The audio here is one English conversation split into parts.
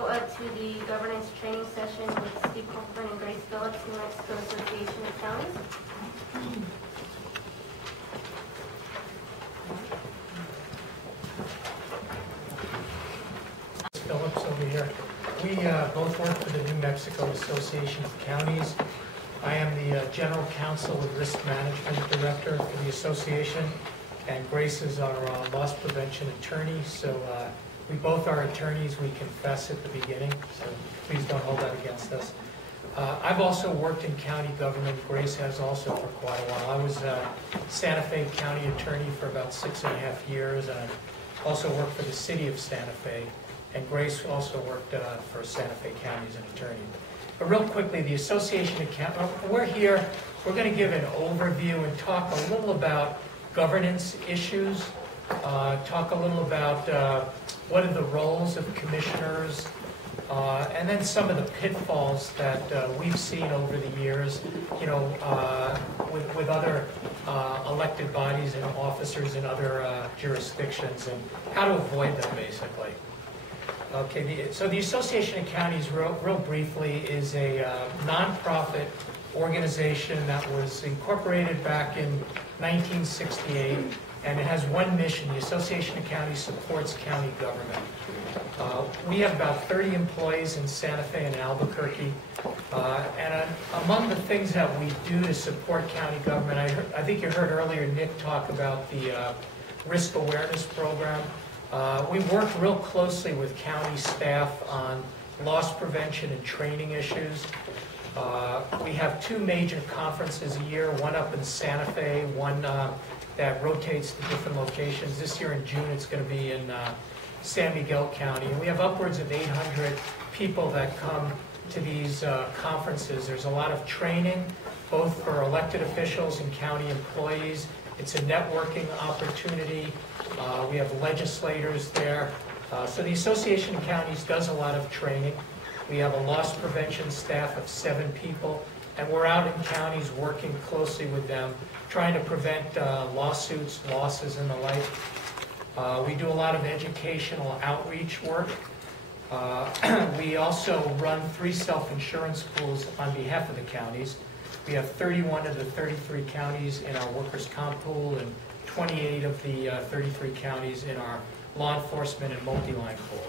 go to the governance training session with Steve Copeland and Grace Phillips, New Mexico Association of Counties. Phillips over here. We both work for the New Mexico Association of Counties. I am the General Counsel and Risk Management Director for the association, and Grace is our loss prevention attorney. So we both are attorneys. We confess at the beginning, so please don't hold that against us. I've also worked in county government. Grace has also for quite a while. I was Santa Fe County attorney for about 6.5 years, and I also worked for the city of Santa Fe. And Grace also worked for Santa Fe County as an attorney. But real quickly, the Association of Counties, we're here, we're going to give an overview and talk a little about governance issues, talk a little about what are the roles of commissioners, and then some of the pitfalls that we've seen over the years, you know, with other elected bodies and officers in other jurisdictions, and how to avoid them, basically. Okay, so the Association of Counties, real briefly, is a nonprofit organization that was incorporated back in 1968, and it has one mission. The Association of Counties supports county government. We have about 30 employees in Santa Fe and Albuquerque, and among the things that we do to support county government, I think you heard earlier Nick talk about the risk awareness program. We work real closely with county staff on loss prevention and training issues. We have two major conferences a year, one up in Santa Fe, one that rotates to different locations. This year in June it's going to be in San Miguel County. And we have upwards of 800 people that come to these conferences. There's a lot of training, both for elected officials and county employees. It's a networking opportunity. We have legislators there. So the Association of Counties does a lot of training. We have a loss prevention staff of 7 people, and we're out in counties working closely with them, trying to prevent lawsuits, losses, and the like. We do a lot of educational outreach work. We also run 3 self-insurance pools on behalf of the counties. We have 31 of the 33 counties in our workers' comp pool and 28 of the 33 counties in our law enforcement and multi-line pool.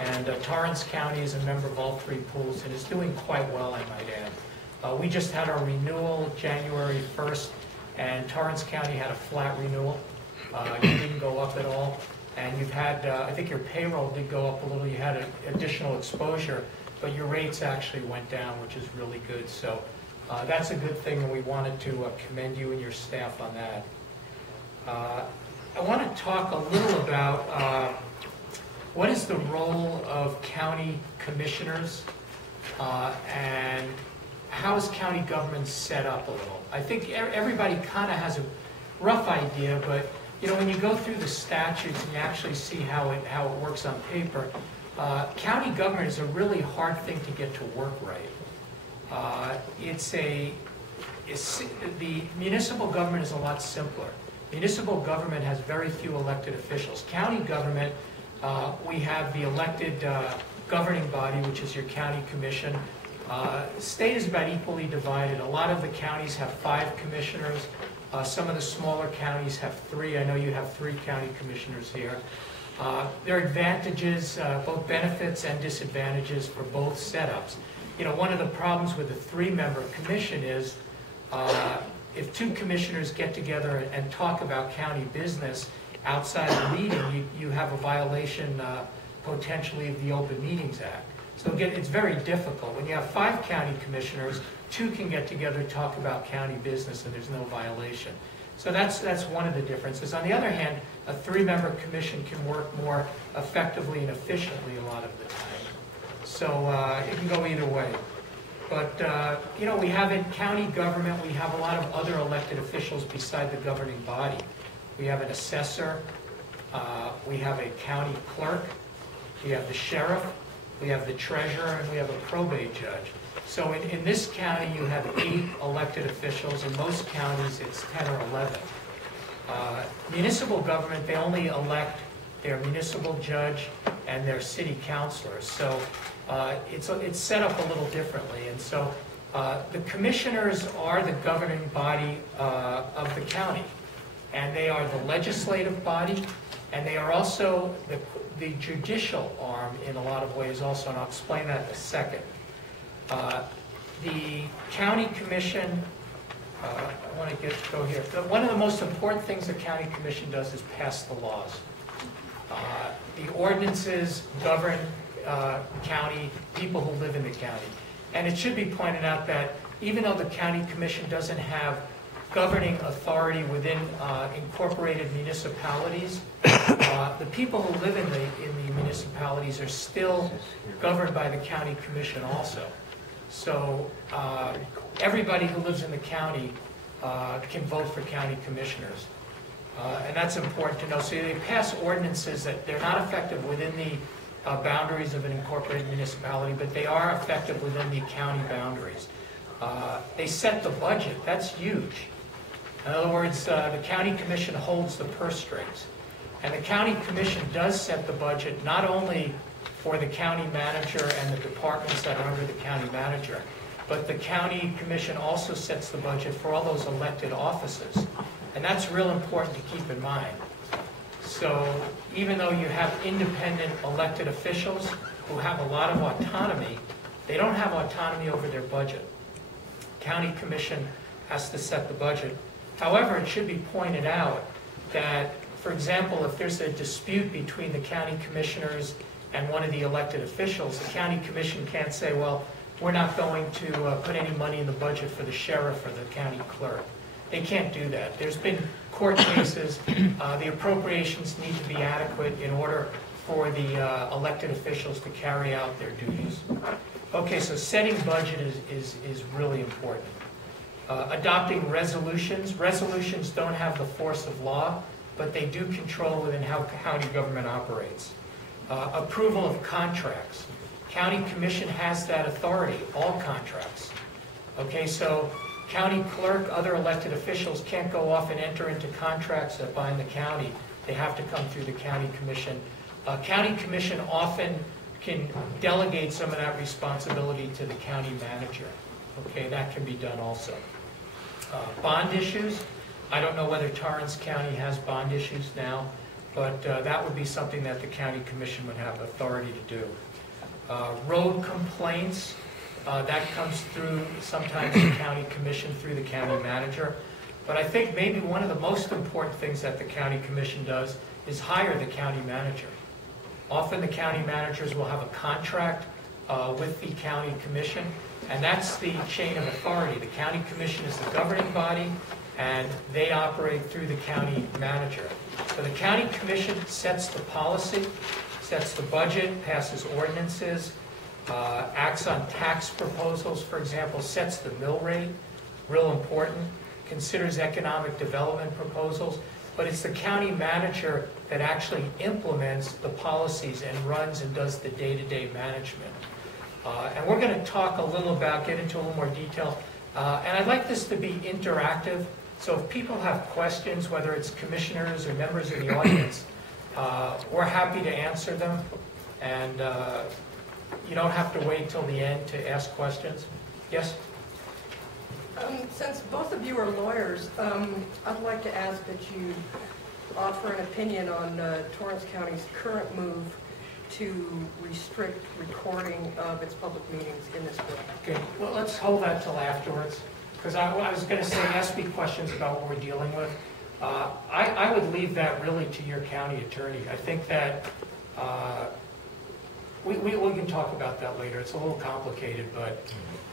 And Torrance County is a member of all 3 pools and is doing quite well, I might add. We just had our renewal January 1st, and Torrance County had a flat renewal. You didn't go up at all. And you've had, I think your payroll did go up a little. You had additional exposure, but your rates actually went down, which is really good. So that's a good thing, and we wanted to commend you and your staff on that. I want to talk a little about what is the role of county commissioners and how is county government set up a little. I think everybody kind of has a rough idea, but you know, when you go through the statutes and you actually see how it works on paper, county government is a really hard thing to get to work right. The municipal government is a lot simpler. Municipal government has very few elected officials. County government, we have the elected governing body, which is your county commission. State is about equally divided. A lot of the counties have 5 commissioners. Some of the smaller counties have 3. I know you have 3 county commissioners here. There are advantages, both benefits and disadvantages for both setups. You know, one of the problems with the 3-member commission is if 2 commissioners get together and talk about county business outside the meeting, you have a violation potentially of the Open Meetings Act. So again, it's very difficult. When you have 5 county commissioners, 2 can get together and talk about county business and there's no violation. So that's one of the differences. On the other hand, a 3-member commission can work more effectively and efficiently a lot of the time. So it can go either way. But, you know, we have in county government, we have a lot of other elected officials beside the governing body. We have an assessor, we have a county clerk, we have the sheriff, we have the treasurer, and we have a probate judge. So in this county, you have 8 elected officials. In most counties, it's 10 or 11. Municipal government, they only elect their municipal judge and their city councilors. So it's set up a little differently. And so the commissioners are the governing body of the county, and they are the legislative body, and they are also the judicial arm in a lot of ways also, and I'll explain that in a second. The county commission, I want to go here. One of the most important things the county commission does is pass the laws. The ordinances govern county, people who live in the county. And it should be pointed out that even though the county commission doesn't have governing authority within incorporated municipalities, the people who live in the municipalities are still governed by the county commission also. So everybody who lives in the county can vote for county commissioners. And that's important to know. So they pass ordinances that they're not effective within the boundaries of an incorporated municipality, but they are effective within the county boundaries. They set the budget. That's huge. In other words, the county commission holds the purse strings. And the county commission does set the budget not only for the county manager and the departments that are under the county manager, but the county commission also sets the budget for all those elected offices. And that's real important to keep in mind. So even though you have independent elected officials who have a lot of autonomy, they don't have autonomy over their budget. County commission has to set the budget. However, it should be pointed out that, for example, if there's a dispute between the county commissioners and one of the elected officials, the county commission can't say, well, we're not going to put any money in the budget for the sheriff or the county clerk. They can't do that. There's been court cases. The appropriations need to be adequate in order for the elected officials to carry out their duties. Okay, so setting budget is really important. Adopting resolutions. Resolutions don't have the force of law, but they do control within how county government operates. Approval of contracts. County commission has that authority, all contracts. Okay, so county clerk, other elected officials can't go off and enter into contracts that bind the county. They have to come through the county commission. County commission often can delegate some of that responsibility to the county manager. Okay, that can be done also. Bond issues. I don't know whether Torrance County has bond issues now, but that would be something that the county commission would have authority to do. Road complaints. That comes through sometimes the county commission through the county manager. But I think maybe one of the most important things that the county commission does is hire the county manager. Often the county managers will have a contract with the county commission, and that's the chain of authority. The county commission is the governing body, and they operate through the county manager. So the county commission sets the policy, sets the budget, passes ordinances, acts on tax proposals, for example, sets the mill rate, real important, considers economic development proposals, but it's the county manager that actually implements the policies and runs and does the day-to-day management. And we're going to talk a little about, get into a little more detail, and I'd like this to be interactive, so if people have questions, whether it's commissioners or members of the audience, we're happy to answer them, and you don't have to wait till the end to ask questions. Yes? Since both of you are lawyers, I'd like to ask that you offer an opinion on Torrance County's current move to restrict recording of its public meetings in this bill. Okay, well, let's hold that till afterwards, because I was going to say, ask me questions about what we're dealing with. I would leave that really to your county attorney. I think that we can talk about that later. It's a little complicated, but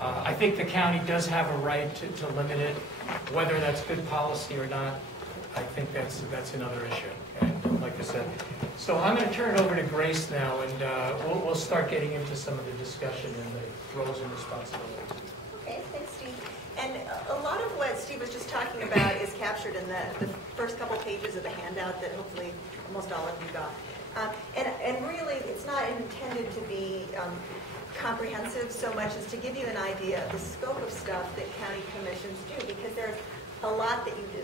I think the county does have a right to limit it. Whether that's good policy or not, I think that's another issue. And like I said, so I'm going to turn it over to Grace now, and we'll start getting into some of the discussion and the roles and responsibilities. Okay, thanks, Steve. And a lot of what Steve was just talking about is captured in the first couple pages of the handout that hopefully almost all of you got. And really, it's not intended to be comprehensive so much as to give you an idea of the scope of stuff that county commissions do, because there's a lot that you do.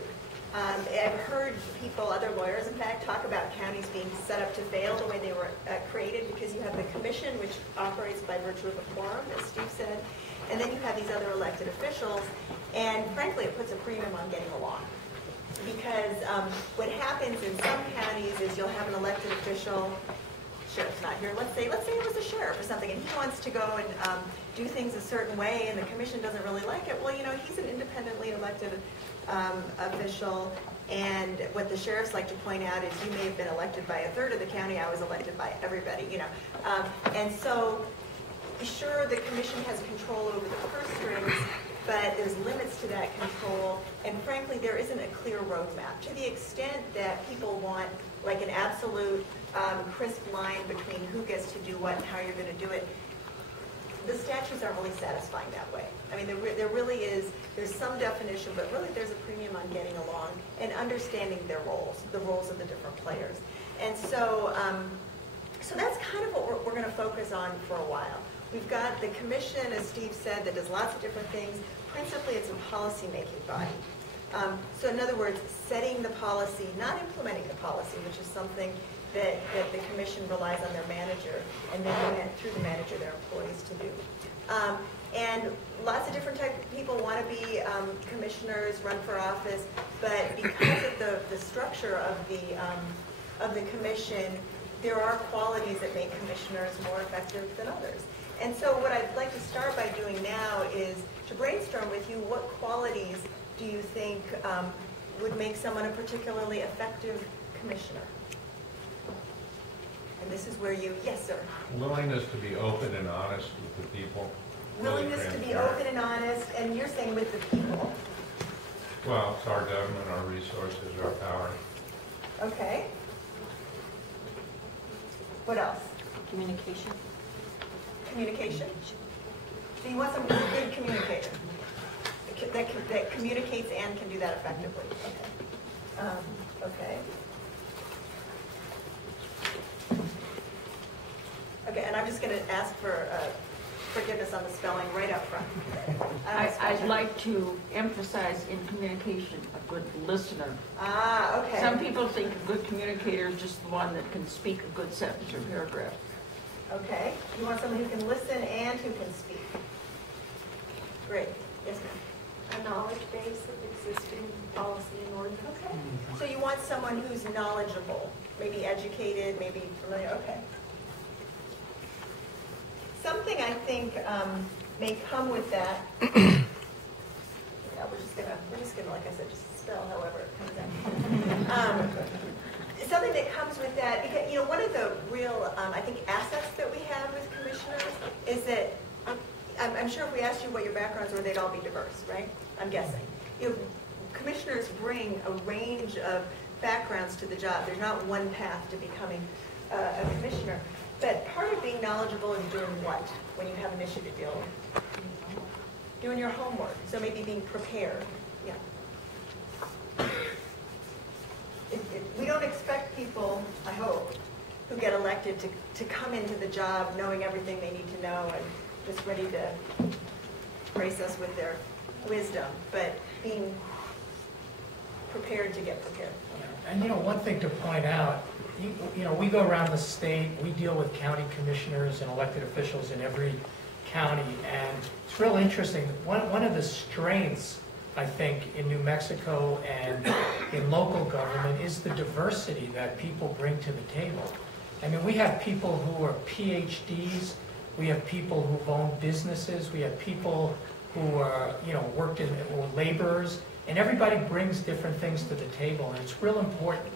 I've heard people, other lawyers in fact, talk about counties being set up to fail the way they were created, because you have the commission, which operates by virtue of a quorum, as Steve said, and then you have these other elected officials, and frankly, it puts a premium on getting along. Because what happens in some counties is you'll have an elected official, sheriff's not here, let's say it was a sheriff or something, and he wants to go and do things a certain way, and the commission doesn't really like it. Well, he's an independently elected official, and what the sheriffs like to point out is you may have been elected by a third of the county, I was elected by everybody, and so sure, the commission has control over the purse strings, but there's limits to that control, and frankly, there isn't a clear roadmap. To the extent that people want like an absolute crisp line between who gets to do what and how you're going to do it, the statutes aren't really satisfying that way. I mean, there really is, there's some definition, but really there's a premium on getting along and understanding their roles, the roles of the different players. And so, so that's kind of what we're going to focus on for a while. We've got the commission, as Steve said, that does lots of different things. Principally, it's a policy-making body. So in other words, setting the policy, not implementing the policy, which is something that the commission relies on their manager, and then through the manager, their employees to do. And lots of different types of people want to be commissioners, run for office, but because of the structure of the commission, there are qualities that make commissioners more effective than others. And so what I'd like to start by doing now is to brainstorm with you what qualities do you think would make someone a particularly effective commissioner? And this is where you, yes, sir. Willingness to be open and honest with the people. Willingness to be open and honest, and you're saying with the people. Well, it's our government, our resources, our power. Okay. What else? Communication. Communication. So you want someone who's a good communicator, that communicates and can do that effectively. Okay. Okay. Okay, and I'm just going to ask for forgiveness on the spelling right up front. I'd like to emphasize in communication a good listener. Ah, okay. Some people think a good communicator is just the one that can speak a good sentence or paragraph. Okay. You want someone who can listen and who can speak. Great. Yes, ma'am. A knowledge base of existing policy and ordinance. Okay. So you want someone who's knowledgeable, maybe educated, maybe familiar. Okay. Something I think may come with that. Yeah, we're just gonna, like I said, just spell however it comes out. Something that comes with that, because one of the real, I think, assets that we have with commissioners is that I'm sure if we asked you what your backgrounds were, they'd all be diverse, right? I'm guessing. Commissioners bring a range of backgrounds to the job. There's not one path to becoming a commissioner. But part of being knowledgeable is doing what when you have an issue to deal with? Doing your homework. So maybe being prepared. Yeah. We don't expect people, I hope, who get elected to come into the job knowing everything they need to know and just ready to grace us with their wisdom, but being prepared to get prepared. And one thing to point out, we go around the state, we deal with county commissioners and elected officials in every county, and it's real interesting. One of the strengths, I think, in New Mexico and in local government is the diversity that people bring to the table. I mean, we have people who are PhDs, we have people who've owned businesses, we have people who are, worked in, or laborers, and everybody brings different things to the table, and it's real important.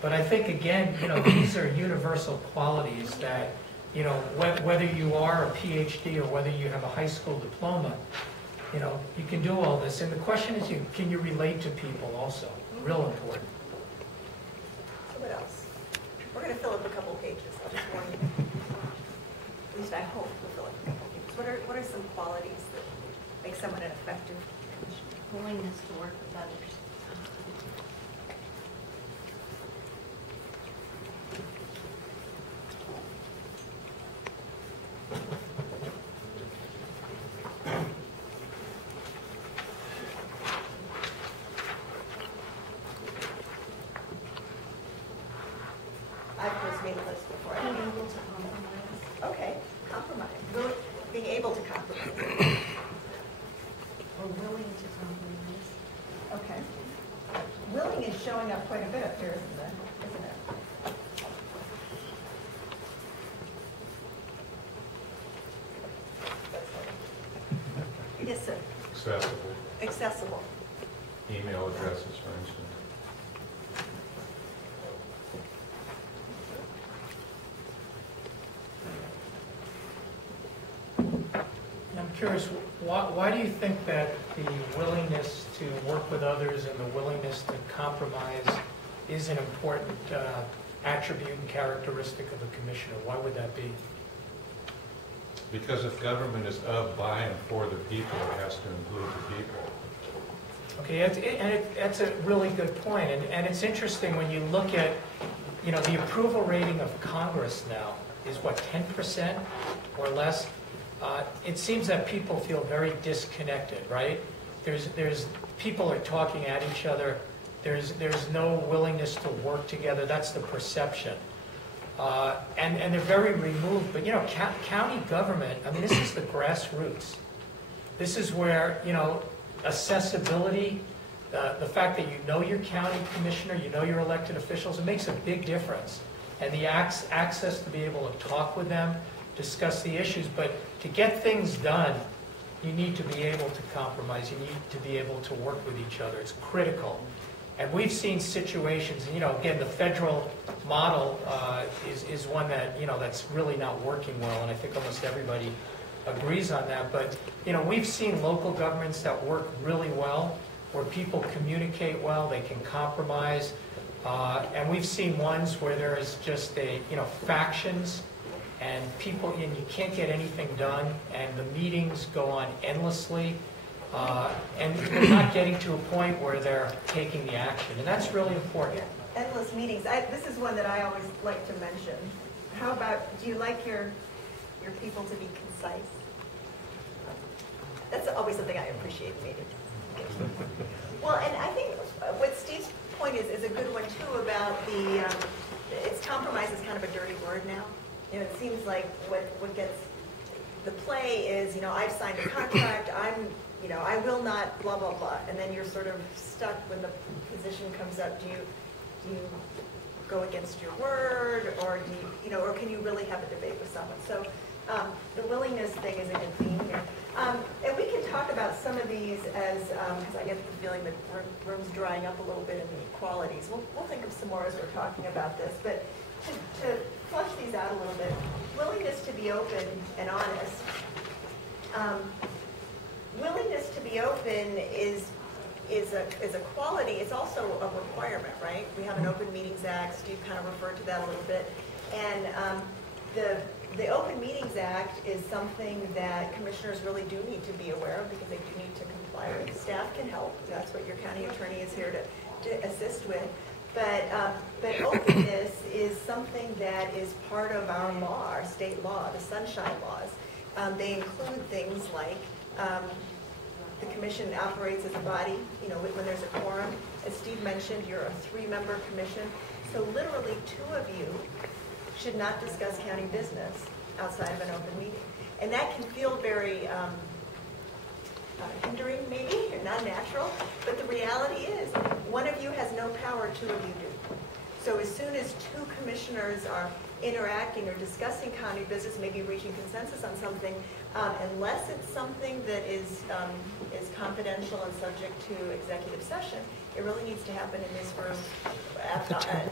But I think, again, these are universal qualities that, whether you are a PhD or whether you have a high school diploma, you can do all this. And the question is, can you relate to people also? Real important. So what else? We're going to fill up a couple pages, I'll just warn you. At least I hope we'll fill up a couple pages. What are some qualities that make someone an effective commissioner? Willingness to work with others. made the list before. Being able to compromise. Okay, compromise, being able to compromise. Or willing to compromise. Okay. Willing is showing up quite a bit up here, isn't it? Yes, sir. Accessible, Accessible. email addresses, for instance. I'm curious, why do you think that the willingness to work with others and the willingness to compromise is an important attribute and characteristic of a commissioner? Why would that be? Because if government is of, by, and for the people, it has to include the people. Okay, that's a really good point, and it's interesting when you look at, the approval rating of Congress now is what, 10% or less? It seems that people feel very disconnected, right? There's people are talking at each other. There's no willingness to work together. That's the perception. And they're very removed. But, county government, I mean, this is the grassroots. This is where, accessibility, the fact that you know your county commissioner, you know your elected officials, it makes a big difference. And the access to be able to talk with them, discuss the issues, but to get things done, you need to be able to compromise. You need to be able to work with each other. It's critical. And we've seen situations, again, the federal model is one that, that's really not working well, and I think almost everybody agrees on that. But, we've seen local governments that work really well, where people communicate well, they can compromise, and we've seen ones where there is just factions, and people, and you can't get anything done, and the meetings go on endlessly, and they're not getting to a point where they're taking the action, and that's really important. Yeah. Endless meetings. This is one that I always like to mention. How about, do you like your people to be concise? That's always something I appreciate in meetings. Well, and I think what Steve's point is a good one too about it's compromise is kind of a dirty word now. It seems like what gets the play is, I've signed a contract, I will not blah, blah, blah. And then you're sort of stuck when the position comes up. Do you go against your word, or do you, or can you really have a debate with someone? So the willingness thing is a good theme here. And we can talk about some of these as, because I get the feeling that room's drying up a little bit in the equalities. We'll think of some more as we're talking about this. But to flush these out a little bit, willingness to be open and honest. Willingness to be open is a quality. It's also a requirement, right? We have an Open Meetings Act. Steve kind of referred to that a little bit. And the Open Meetings Act is something that commissioners really do need to be aware of because they do need to comply with. Staff can help. That's what your county attorney is here to assist with. But openness is something that is part of our law, our state law, the sunshine laws. They include things like the commission operates as a body, when there's a quorum. As Steve mentioned, you're a 3-member commission. So literally 2 of you should not discuss county business outside of an open meeting. And that can feel very hindering maybe, or not natural, but the reality is one of you has no power, 2 of you do. So as soon as 2 commissioners are interacting or discussing county business, maybe reaching consensus on something, unless it's something that is confidential and subject to executive session, it really needs to happen in this room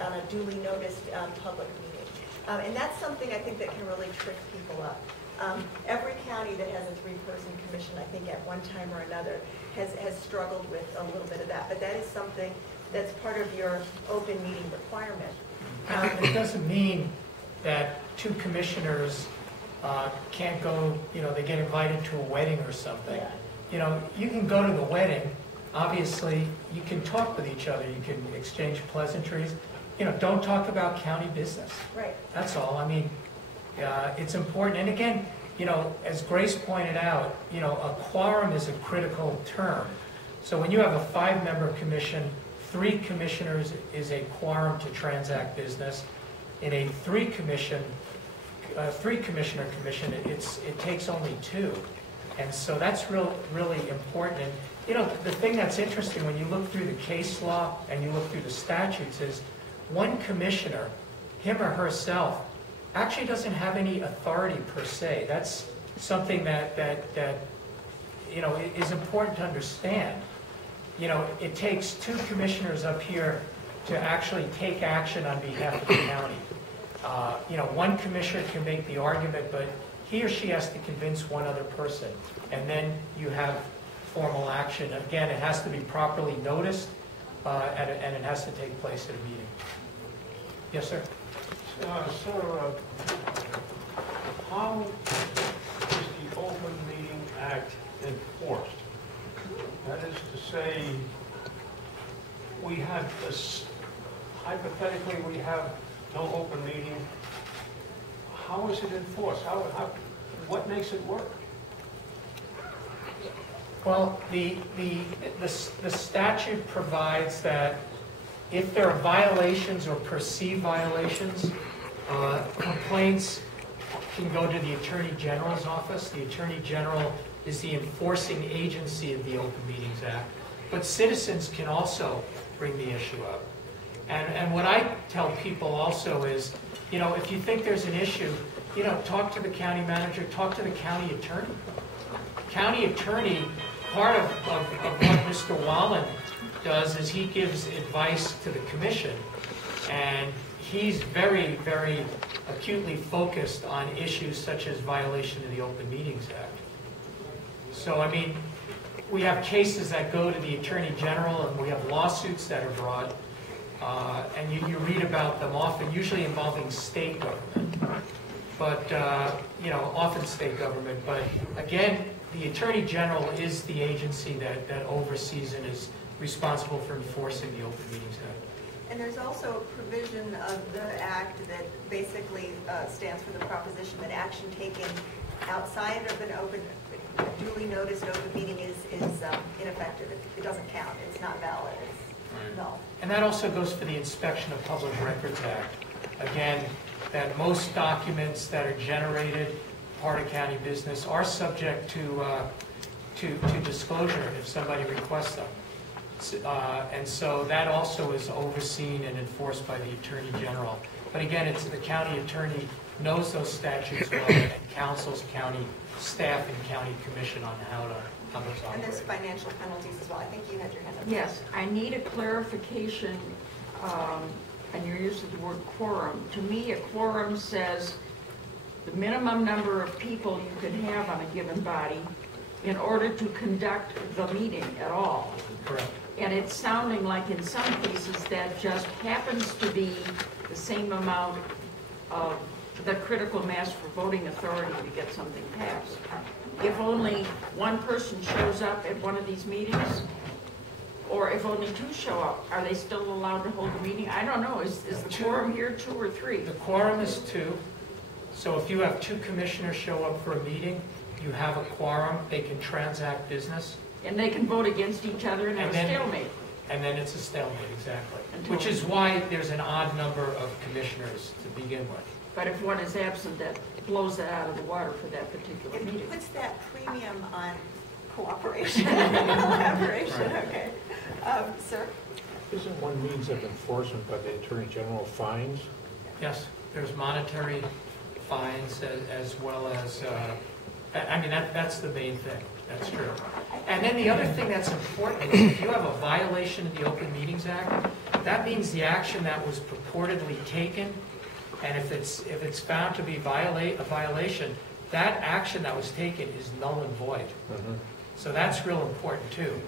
on a duly noticed public meeting. And that's something I think that can really trick people up. Every county that has a 3-person commission, I think at one time or another, has struggled with a little bit of that. But that is something that's part of your open meeting requirement. It doesn't mean that 2 commissioners can't go, they get invited to a wedding or something. Yeah. You can go to the wedding. Obviously, you can talk with each other. You can exchange pleasantries. Don't talk about county business. Right. That's all. I mean, it's important. And again, as Grace pointed out, a quorum is a critical term. So when you have a 5-member commission, 3 commissioners is a quorum to transact business. In a three-commissioner commission, it takes only 2. And so that's really important. And, you know, the thing that's interesting when you look through the case law and you look through the statutes is one commissioner, him or herself, actually doesn't have any authority per se. That's something that you know, is important to understand. You know, it takes 2 commissioners up here to actually take action on behalf of the county. You know, one commissioner can make the argument, but he or she has to convince one other person. And then you have formal action. Again, it has to be properly noticed, and it has to take place at a meeting. Yes, sir? Sir, how is the Open Meeting Act enforced? That is to say, we have this, hypothetically, we have no open meeting. How is it enforced? What makes it work? Well, the statute provides that if there are violations or perceived violations, complaints can go to the Attorney General's office. The Attorney General is the enforcing agency of the Open Meetings Act. But citizens can also bring the issue up. And what I tell people also is, you know, if you think there's an issue, you know, talk to the county manager, talk to the county attorney. County attorney, part of what Mr. Wallen does is he gives advice to the commission, and he's very, very acutely focused on issues such as violation of the Open Meetings Act. So, I mean, we have cases that go to the Attorney General, and we have lawsuits that are brought, and you read about them often, usually involving state government, but, you know, often state government. But again, the Attorney General is the agency that oversees and is responsible for enforcing the Open Meetings Act. And there's also a provision of the act that basically stands for the proposition that action taken outside of an open, duly noticed open meeting is ineffective. It doesn't count. It's not valid. It's null. And that also goes for the Inspection of Public Records Act. Again, that most documents that are generated, part of county business, are subject to disclosure if somebody requests them. And so that also is overseen and enforced by the Attorney General. But again, it's the county attorney knows those statutes well and counsels county staff and county commission on how those operate. And there's financial penalties as well. I think you had your hand up. Yes, I need a clarification on your use of the word quorum. To me, a quorum says the minimum number of people you can have on a given body in order to conduct the meeting at all. Correct. And it's sounding like in some cases that just happens to be the same amount of the critical mass for voting authority to get something passed. If only one person shows up at one of these meetings, or if only 2 show up, are they still allowed to hold a meeting? I don't know. Is the quorum here 2 or 3? The quorum is 2. So if you have 2 commissioners show up for a meeting, you have a quorum. They can transact business. And they can vote against each other and have a stalemate. And then it's a stalemate, exactly. Until- Which is why there's an odd number of commissioners to begin with. But if one is absent, that blows that out of the water for that particular It meeting. puts that premium on cooperation and collaboration. Okay. Sir? Isn't one means of enforcement by the Attorney General fines? Yes, there's monetary fines as well as, I mean, that's the main thing. That's true. And then the other thing that's important is if you have a violation of the Open Meetings Act, that means the action that was purportedly taken, and if it's found to be a violation, that action that was taken is null and void. Mm-hmm. So that's real important too.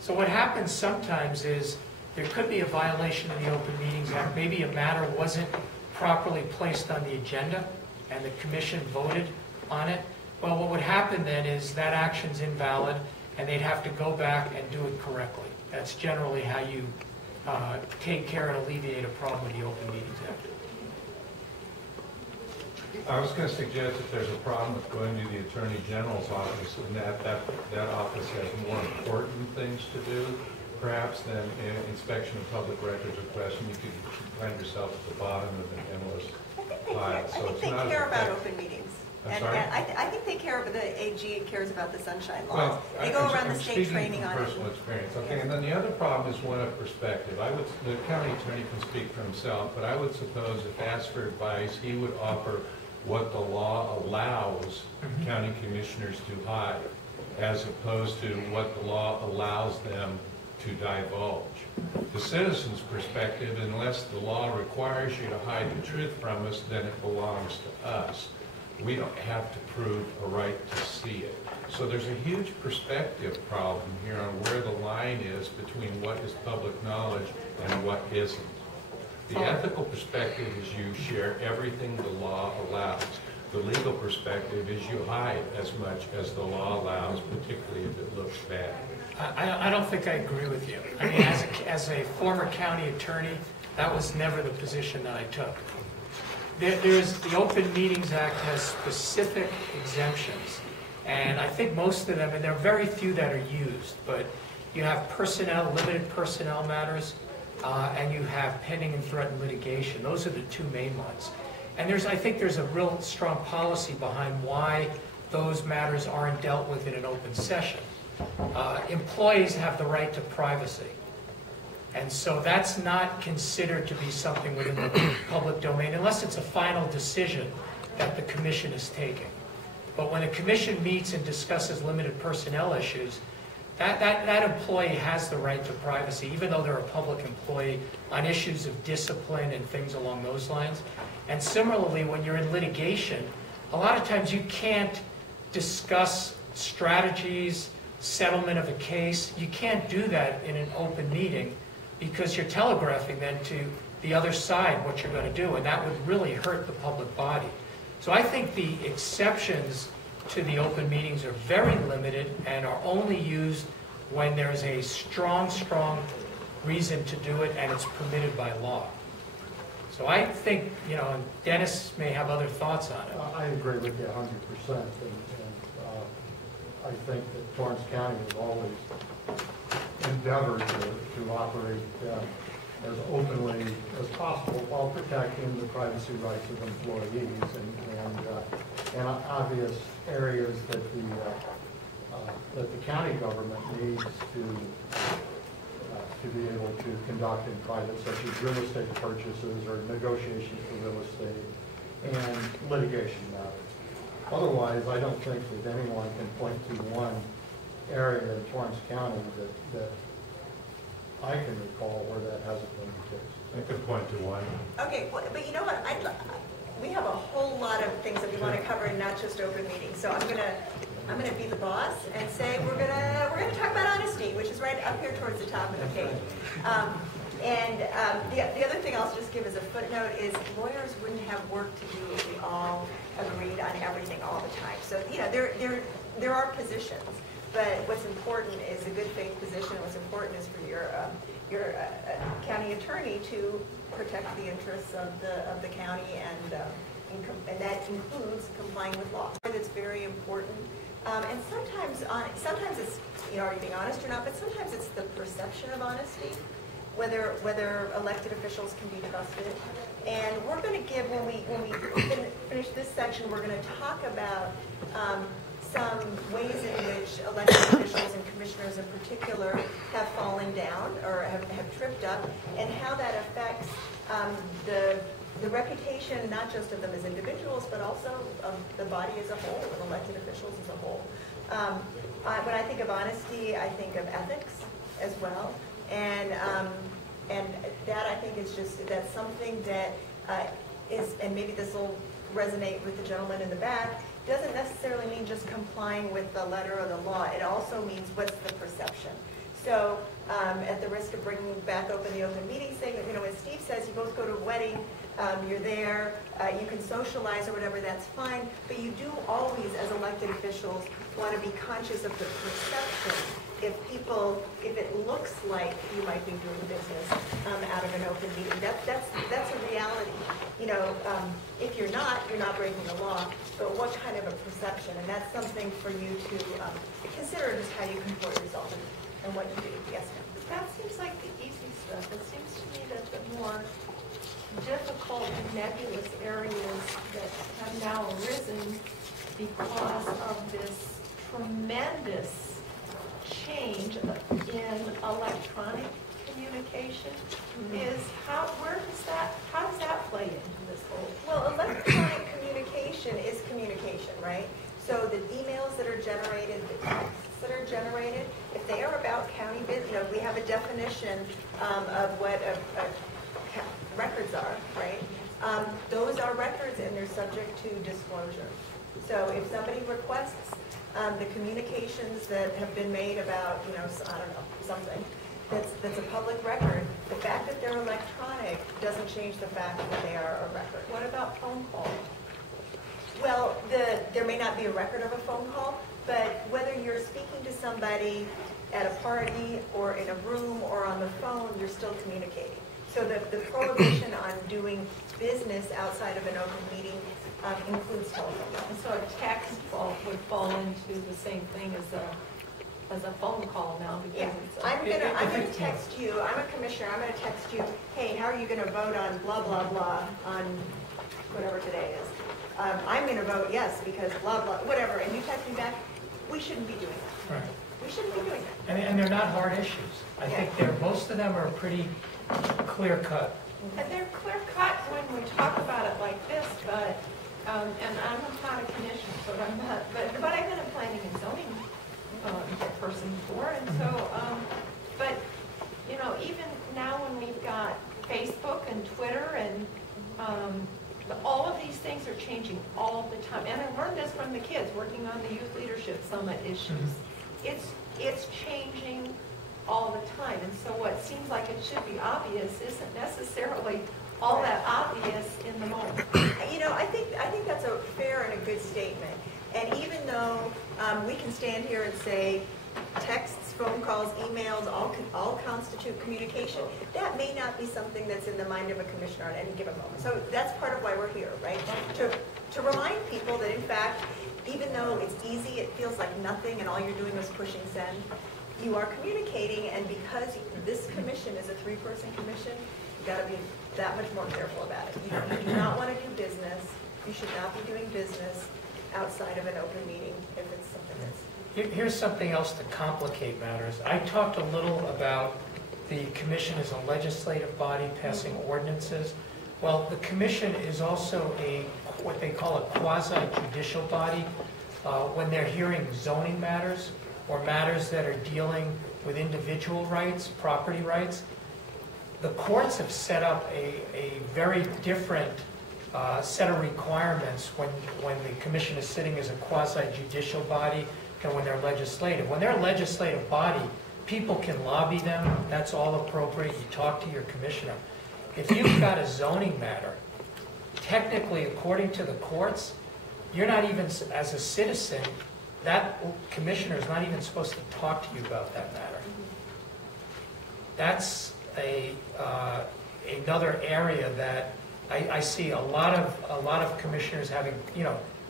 So what happens sometimes is there could be a violation of the Open Meetings Act. Maybe a matter wasn't properly placed on the agenda and the commission voted on it. Well, what would happen then is that action's invalid and they'd have to go back and do it correctly. That's generally how you take care and alleviate a problem with the Open Meetings Act. I was going to suggest that there's a problem with going to the Attorney General's office, and that office has more important things to do perhaps then in inspection of public records requests, you could find yourself at the bottom of an endless pile. I So think it's they not care as about effective. open meetings. I'm And sorry? I think they care, the AG cares about the sunshine laws. Well, They go I'm around the state speaking training from on it. personal experience. Okay, and then the other problem is one of perspective. The county attorney can speak for himself, but I would suppose if asked for advice, he would offer what the law allows county commissioners to hide, as opposed to what the law allows them to divulge. The citizen's perspective, unless the law requires you to hide the truth from us, then it belongs to us. We don't have to prove a right to see it. So there's a huge perspective problem here on where the line is between what is public knowledge and what isn't. The ethical perspective is you share everything the law allows. The legal perspective is you hide as much as the law allows, particularly if it looks bad. I don't think I agree with you. I mean, as a former county attorney, that was never the position that I took. The Open Meetings Act has specific exemptions, and I think most of them, and there are very few that are used, but you have personnel, limited personnel matters, and you have pending and threatened litigation. Those are the two main ones. And I think there's a real strong policy behind why those matters aren't dealt with in an open session. Employees have the right to privacy. And so that's not considered to be something within the public domain, unless it's a final decision that the commission is taking. But when a commission meets and discusses limited personnel issues, that employee has the right to privacy, even though they're a public employee, on issues of discipline and things along those lines. And similarly, when you're in litigation, a lot of times you can't discuss strategies, settlement of a case. You can't do that in an open meeting because you're telegraphing then to the other side what you're going to do, and that would really hurt the public body. So I think the exceptions to the open meetings are very limited and are only used when there's a strong reason to do it and it's permitted by law. So I think, and Dennis may have other thoughts on it. I agree with you 100%, and I think that Torrance County has always endeavored to operate as openly as possible while protecting the privacy rights of employees and obvious areas that the county government needs to be able to conduct in private, such as real estate purchases or negotiations for real estate and litigation matters. Otherwise, I don't think that anyone can point to one area in Torrance County that I can recall where that hasn't been the case. I could point to one. Okay, well, but you know what? We have a whole lot of things that we want to cover, and not just open meetings. So I'm gonna be the boss and say we're gonna talk about honesty, which is right up here towards the top of the page. The other thing I'll just give as a footnote is lawyers wouldn't have work to do if we all agreed on everything all the time. So there are positions, but what's important is a good faith position. What's important is for your county attorney to protect the interests of the county, and that includes complying with law. That's very important. And sometimes it's, are you being honest or not? But sometimes it's the perception of honesty, whether elected officials can be trusted. And we're going to give, when we finish this section, we're going to talk about some ways in which elected officials and commissioners in particular have fallen down or have tripped up, and how that affects the reputation, not just of them as individuals, but also of the body as a whole, of elected officials as a whole. When I think of honesty, I think of ethics as well, and that I think is that's something that is, and maybe this will resonate with the gentleman in the back, doesn't necessarily mean just complying with the letter of the law. It also means what's the perception. So at the risk of bringing back open the open meeting thing, as Steve says, you both go to a wedding, you're there, you can socialize or whatever, that's fine, but you do always, as elected officials, want to be conscious of the perception. If it looks like you might be doing business out of an open meeting, that's a reality. If you're not breaking the law, but what kind of a perception? And that's something for you to consider, just how you comport yourself and what you do. Yes, ma'am. That seems like the easy stuff. It seems to me that the more difficult and nebulous areas that have now arisen because of this tremendous change in electronic communication is how does that play into this whole? Well, electronic communication is communication, right? So the emails that are generated, the texts that are generated, if they are about county business, we have a definition of what records are, right? Those are records and they're subject to disclosure. So if somebody requests the communications that have been made about, I don't know, something that's a public record, the fact that they're electronic doesn't change the fact that they are a record. What about phone calls? Well, there may not be a record of a phone call, but whether you're speaking to somebody at a party or in a room or on the phone, you're still communicating. So the prohibition on doing business outside of an open meeting includes telephone. And so a text would fall into the same thing as a phone call now because Yeah, it's I'm gonna text you. I'm a commissioner. I'm gonna text you. Hey, how are you gonna vote on blah blah blah on whatever today is? I'm gonna vote yes because blah blah whatever. And you text me back. We shouldn't be doing that. Right. We shouldn't be doing that. And they're not hard issues. I think most of them are pretty clear cut. And they're clear cut when we talk about it like this, but and I'm not a commissioner, so I'm not. But I've been a planning and zoning person before, and so. But even now when we've got Facebook and Twitter and all of these things are changing all the time. And I learned this from the kids working on the Youth Leadership Summit issues. It's changing all the time. And so what seems like it should be obvious isn't necessarily all that obvious in the moment. I think that's a fair and a good statement. And even though we can stand here and say texts, phone calls, emails, all constitute communication, that may not be something that's in the mind of a commissioner at any given moment. So that's part of why we're here, right? To remind people that in fact, even though it's easy, it feels like nothing and all you're doing is pushing send, you are communicating, and because this commission is a 3-person commission, you've got to be that much more careful about it. You do not want to do business. You should not be doing business outside of an open meeting if it's something that's... Here's something else to complicate matters. I talked a little about the commission as a legislative body passing ordinances. Well, the commission is also what they call a quasi-judicial body when they're hearing zoning matters or matters that are dealing with individual rights, property rights. The courts have set up a very different set of requirements when the commission is sitting as a quasi-judicial body and when they're legislative. When they're a legislative body, people can lobby them. That's all appropriate. You talk to your commissioner. If you've got a zoning matter, technically, according to the courts, you're not even, as a citizen, that commissioner is not even supposed to talk to you about that matter. That's another area that I see a lot of commissioners having,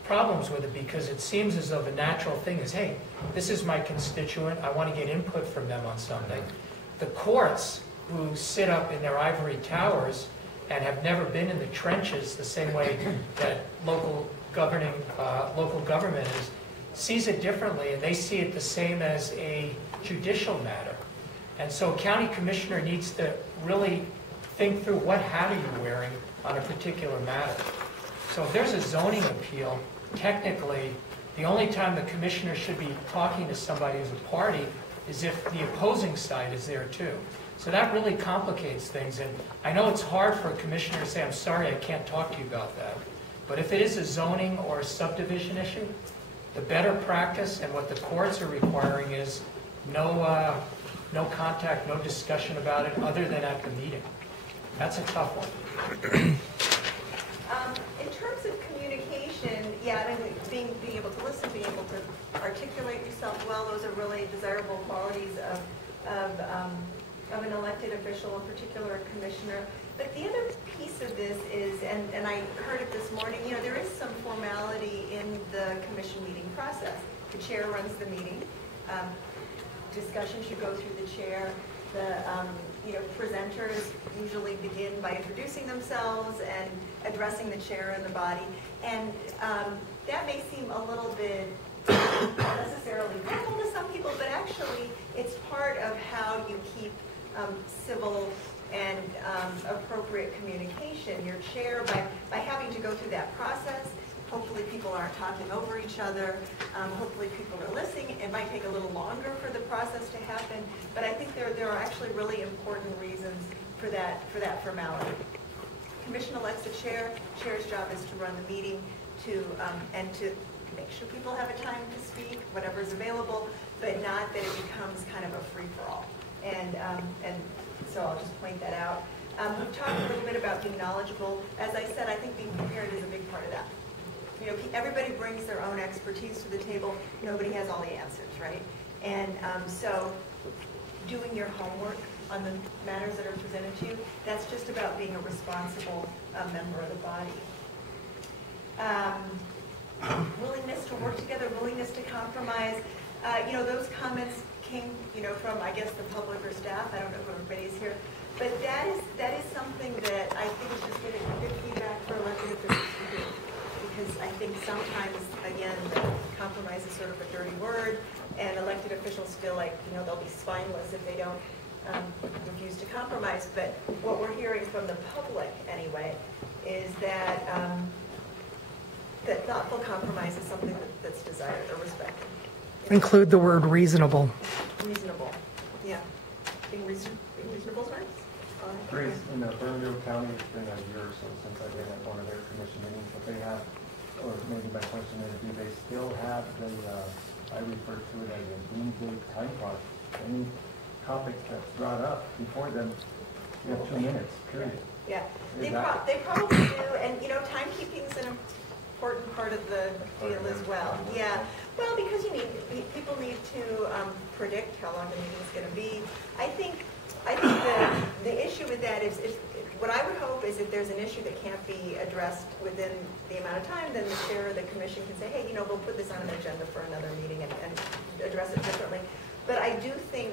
problems with it because it seems as though the natural thing is, hey, this is my constituent, I want to get input from them on something. The courts, who sit up in their ivory towers and have never been in the trenches the same way that local government is, sees it differently, and they see it the same as a judicial matter. And so a county commissioner needs to really think through what hat are you wearing on a particular matter. So if there's a zoning appeal, technically, the only time the commissioner should be talking to somebody as a party is if the opposing side is there too. So that really complicates things, and I know it's hard for a commissioner to say, I'm sorry, I can't talk to you about that. But if it is a zoning or a subdivision issue, the better practice and what the courts are requiring is no contact, no discussion about it other than at the meeting. That's a tough one. In terms of communication, being able to listen, being able to articulate yourself well, those are really desirable qualities of an elected official, in particular a commissioner. But the other piece of this is, and I heard it this morning, there is some formality in the commission meeting process. The chair runs the meeting. Discussion should go through the chair. The presenters usually begin by introducing themselves and addressing the chair and the body. And that may seem a little bit not necessarily formal to some people, but actually it's part of how you keep civil and appropriate communication. Your chair, by having to go through that process, hopefully people aren't talking over each other. Hopefully people are listening. It might take a little longer for the process to happen, but I think there are actually really important reasons for that formality. Commission elects a chair. Chair's job is to run the meeting and to make sure people have a time to speak, whatever is available, but not that it becomes kind of a free-for-all. And so I'll just point that out. We've talked a little bit about being knowledgeable. As I said, I think being prepared is a big part of that. Everybody brings their own expertise to the table. Nobody has all the answers, right? And so doing your homework on the matters that are presented to you, that's just about being a responsible member of the body. Willingness to work together, willingness to compromise. Those comments came, from, I guess, the public or staff. I don't know if everybody is here. But that is something that I think is just getting good feedback for elected officials to do. Because I think sometimes, again, compromise is sort of a dirty word, and elected officials feel like, they'll be spineless if they don't refuse to compromise. But what we're hearing from the public, anyway, is that that thoughtful compromise is something that's desired or respected. Include the word reasonable. Reasonable, yeah. Being reasonable, sorry? Grace, in Bernalillo County, it's been a year or so since I've been at one of their commission meetings, but they have, or maybe my question is, do they still have the, I refer to it as a doomsday time clock? Any topic that's brought up before them, you have 2 minutes, period. Yeah, they probably do, and timekeeping is an important part of the deal as well. Yeah, well, because people need to predict how long the meeting is going to be. I think the issue with that is what I would hope is if there's an issue that can't be addressed within the amount of time, then the chair of the commission can say, hey, we'll put this on an agenda for another meeting and address it differently. But I do think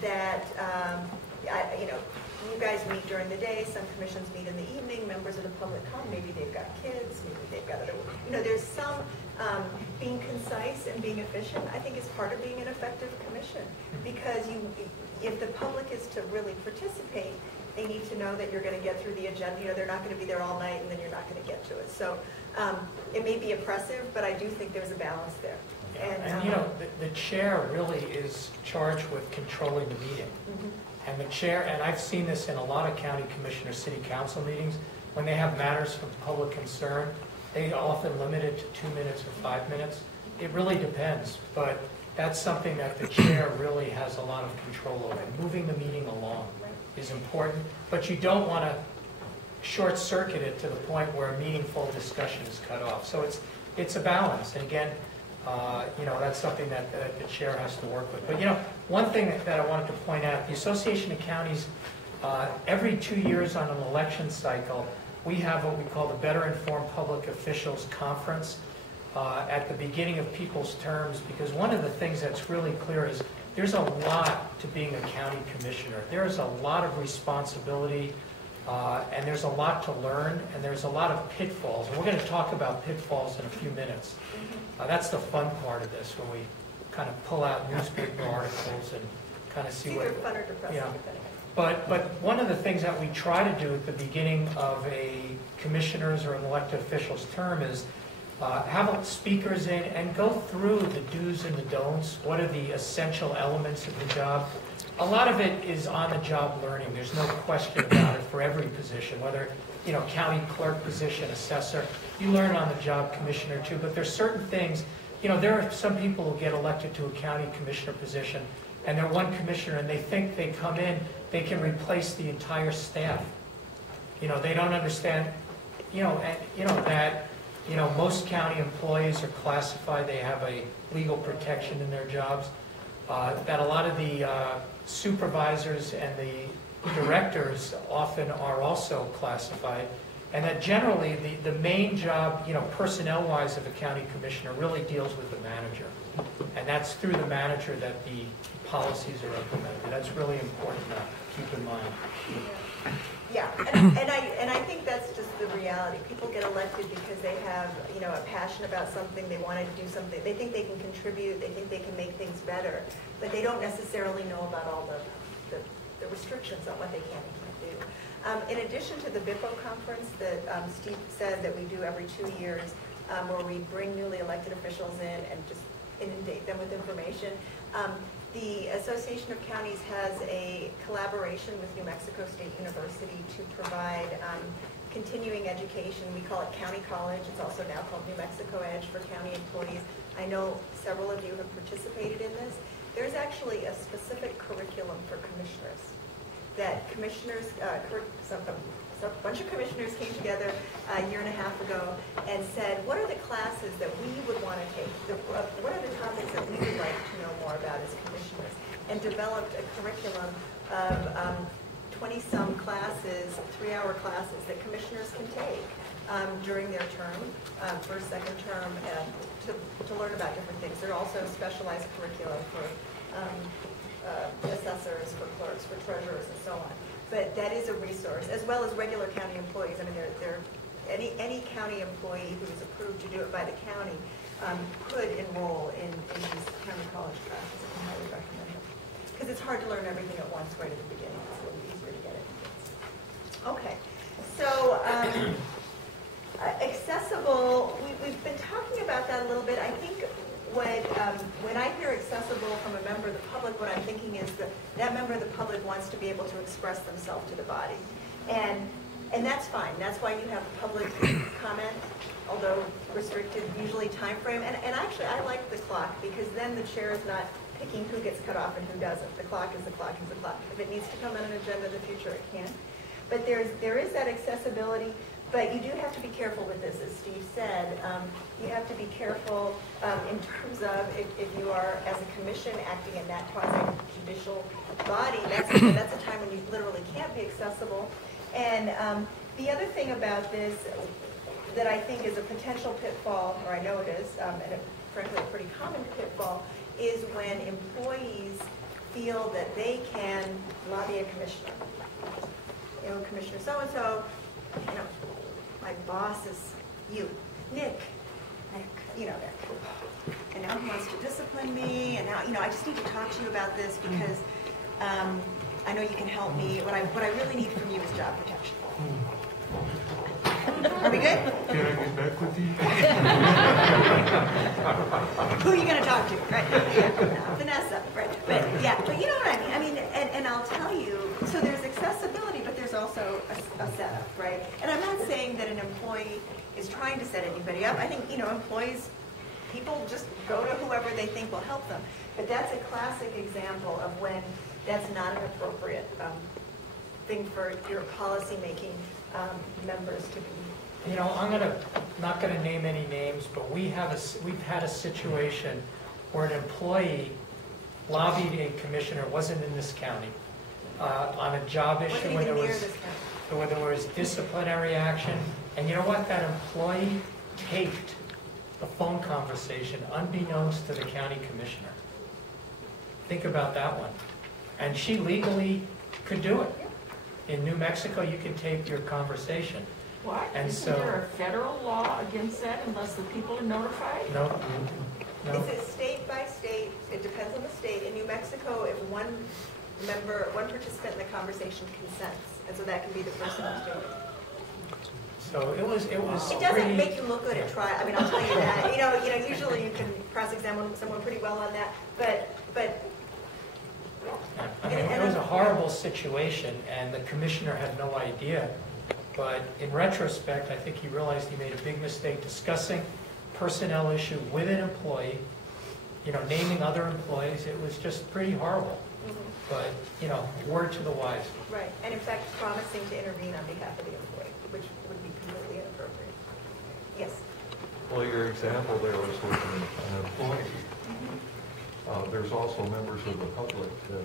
that you guys meet during the day, some commissions meet in the evening, members of the public come, maybe they've got kids, maybe they've got other, there's some being concise and being efficient, I think is part of being an effective commission. Because if the public is to really participate, they need to know that you're going to get through the agenda. They're not going to be there all night and then you're not going to get to it. So it may be oppressive, but I do think there's a balance there. And the chair really is charged with controlling the meeting. Mm-hmm. And the chair, and I've seen this in a lot of county commissioner city council meetings, when they have matters of public concern, they often limit it to 2 minutes or 5 minutes. It really depends, but that's something that the chair really has a lot of control over. Moving the meeting along is important, but you don't want to short circuit it to the point where a meaningful discussion is cut off. So it's a balance, and again, that's something that the chair has to work with. But one thing that I wanted to point out, the Association of Counties, every 2 years on an election cycle, we have what we call the Better Informed Public Officials Conference at the beginning of people's terms, because one of the things that's really clear is there's a lot to being a county commissioner. There is a lot of responsibility, and there's a lot to learn, and there's a lot of pitfalls. And we're going to talk about pitfalls in a few minutes. That's the fun part of this, when we kind of pull out newspaper articles and kind of see what... It's either fun or depressing, depending. But one of the things that we try to do at the beginning of a commissioner's or an elected official's term is have speakers in and go through the do's and the don'ts. What are the essential elements of the job? A lot of it is on-the-job learning. There's no question about it for every position, whether county clerk position, assessor. You learn on the job, commissioner too. But there's certain things. There are some people who get elected to a county commissioner position, and they're one commissioner, and they think they come in, they can replace the entire staff. They don't understand. That most county employees are classified. They have a legal protection in their jobs. That a lot of the supervisors and the directors often are also classified. And that generally, the main job, personnel-wise of a county commissioner really deals with the manager. And that's through the manager that the policies are implemented. That's really important to keep in mind. Yeah, and I think that's just the reality. People get elected because they have, a passion about something, they want to do something, they think they can contribute, they think they can make things better, but they don't necessarily know about all the restrictions on what they can and can't do. In addition to the BIPO conference that Steve said that we do every 2 years, where we bring newly elected officials in and just inundate them with information, the Association of Counties has a collaboration with New Mexico State University to provide continuing education. We call it County College. It's also now called New Mexico Edge for county employees. I know several of you have participated in this. There's actually a specific curriculum for commissioners that commissioners, a bunch of commissioners came together a year and a half ago and said, what are the classes that we would want to take? What are the topics that we would like to know more about as commissioners? And developed a curriculum of 20-some classes, 3-hour classes that commissioners can take during their term, first, second term, to learn about different things. There are also specialized curriculum for assessors, for clerks, for treasurers, and so on. But that is a resource, as well as regular county employees. I mean, any county employee who is approved to do it by the county could enroll in these county college classes. I highly recommend them. Because it's hard to learn everything at once right at the beginning. It's a little easier to get it. Okay. So, accessible, we've been talking about that a little bit. I think when I hear accessible from a member of the public, what I'm thinking is that member of the public wants to be able to express themselves to the body. And that's fine. That's why you have public comment, although restricted, usually time frame. And actually, I like the clock because then the chair is not picking who gets cut off and who doesn't. The clock is the clock is the clock. If it needs to come on an agenda in the future, it can. But there is that accessibility. But you do have to be careful with this, as Steve said. You have to be careful in terms of if you are, as a commission, acting in that quasi-judicial body, that's a time when you literally can't be accessible. And the other thing about this that I think is a potential pitfall, or I know it is, and frankly a pretty common pitfall, is when employees feel that they can lobby a commissioner. Commissioner so-and-so, my boss is you, Nick, Nick. And now he wants to discipline me, and now, I just need to talk to you about this because I know you can help me. What I really need from you is job protection. Are we good? Can I get back with you? Who are you going to talk to? Right? Yeah, Vanessa. Right? But you know what I mean. And I'll tell you. So there's accessibility, but there's also a setup, right? And I'm not saying that an employee is trying to set anybody up. I think employees, people just go to whoever they think will help them. But that's a classic example of when that's not an appropriate thing for your policy-making members to be. I'm not gonna name any names, but we've had a situation where an employee lobbied a commissioner, wasn't in this county, on a job issue when there was disciplinary action. And you know what? That employee taped the phone conversation unbeknownst to the county commissioner. Think about that one. And she legally could do it. In New Mexico, you can tape your conversation. What? And Isn't there a federal law against that unless the people are notified? No. It's state by state. It depends on the state. In New Mexico, if one participant in the conversation consents, and so that can be the person who's doing it. So it was. It doesn't make you look good at trial. I mean, I'll tell you that. Usually you can cross-examine someone pretty well on that, but. It was a horrible situation, and the commissioner had no idea. But in retrospect, I think he realized he made a big mistake discussing personnel issue with an employee, naming other employees. It was just pretty horrible. Mm-hmm. But, word to the wise. Right, and in fact, promising to intervene on behalf of the employee, which would be completely inappropriate. Yes? Well, your example there was with an employee. There's also members of the public that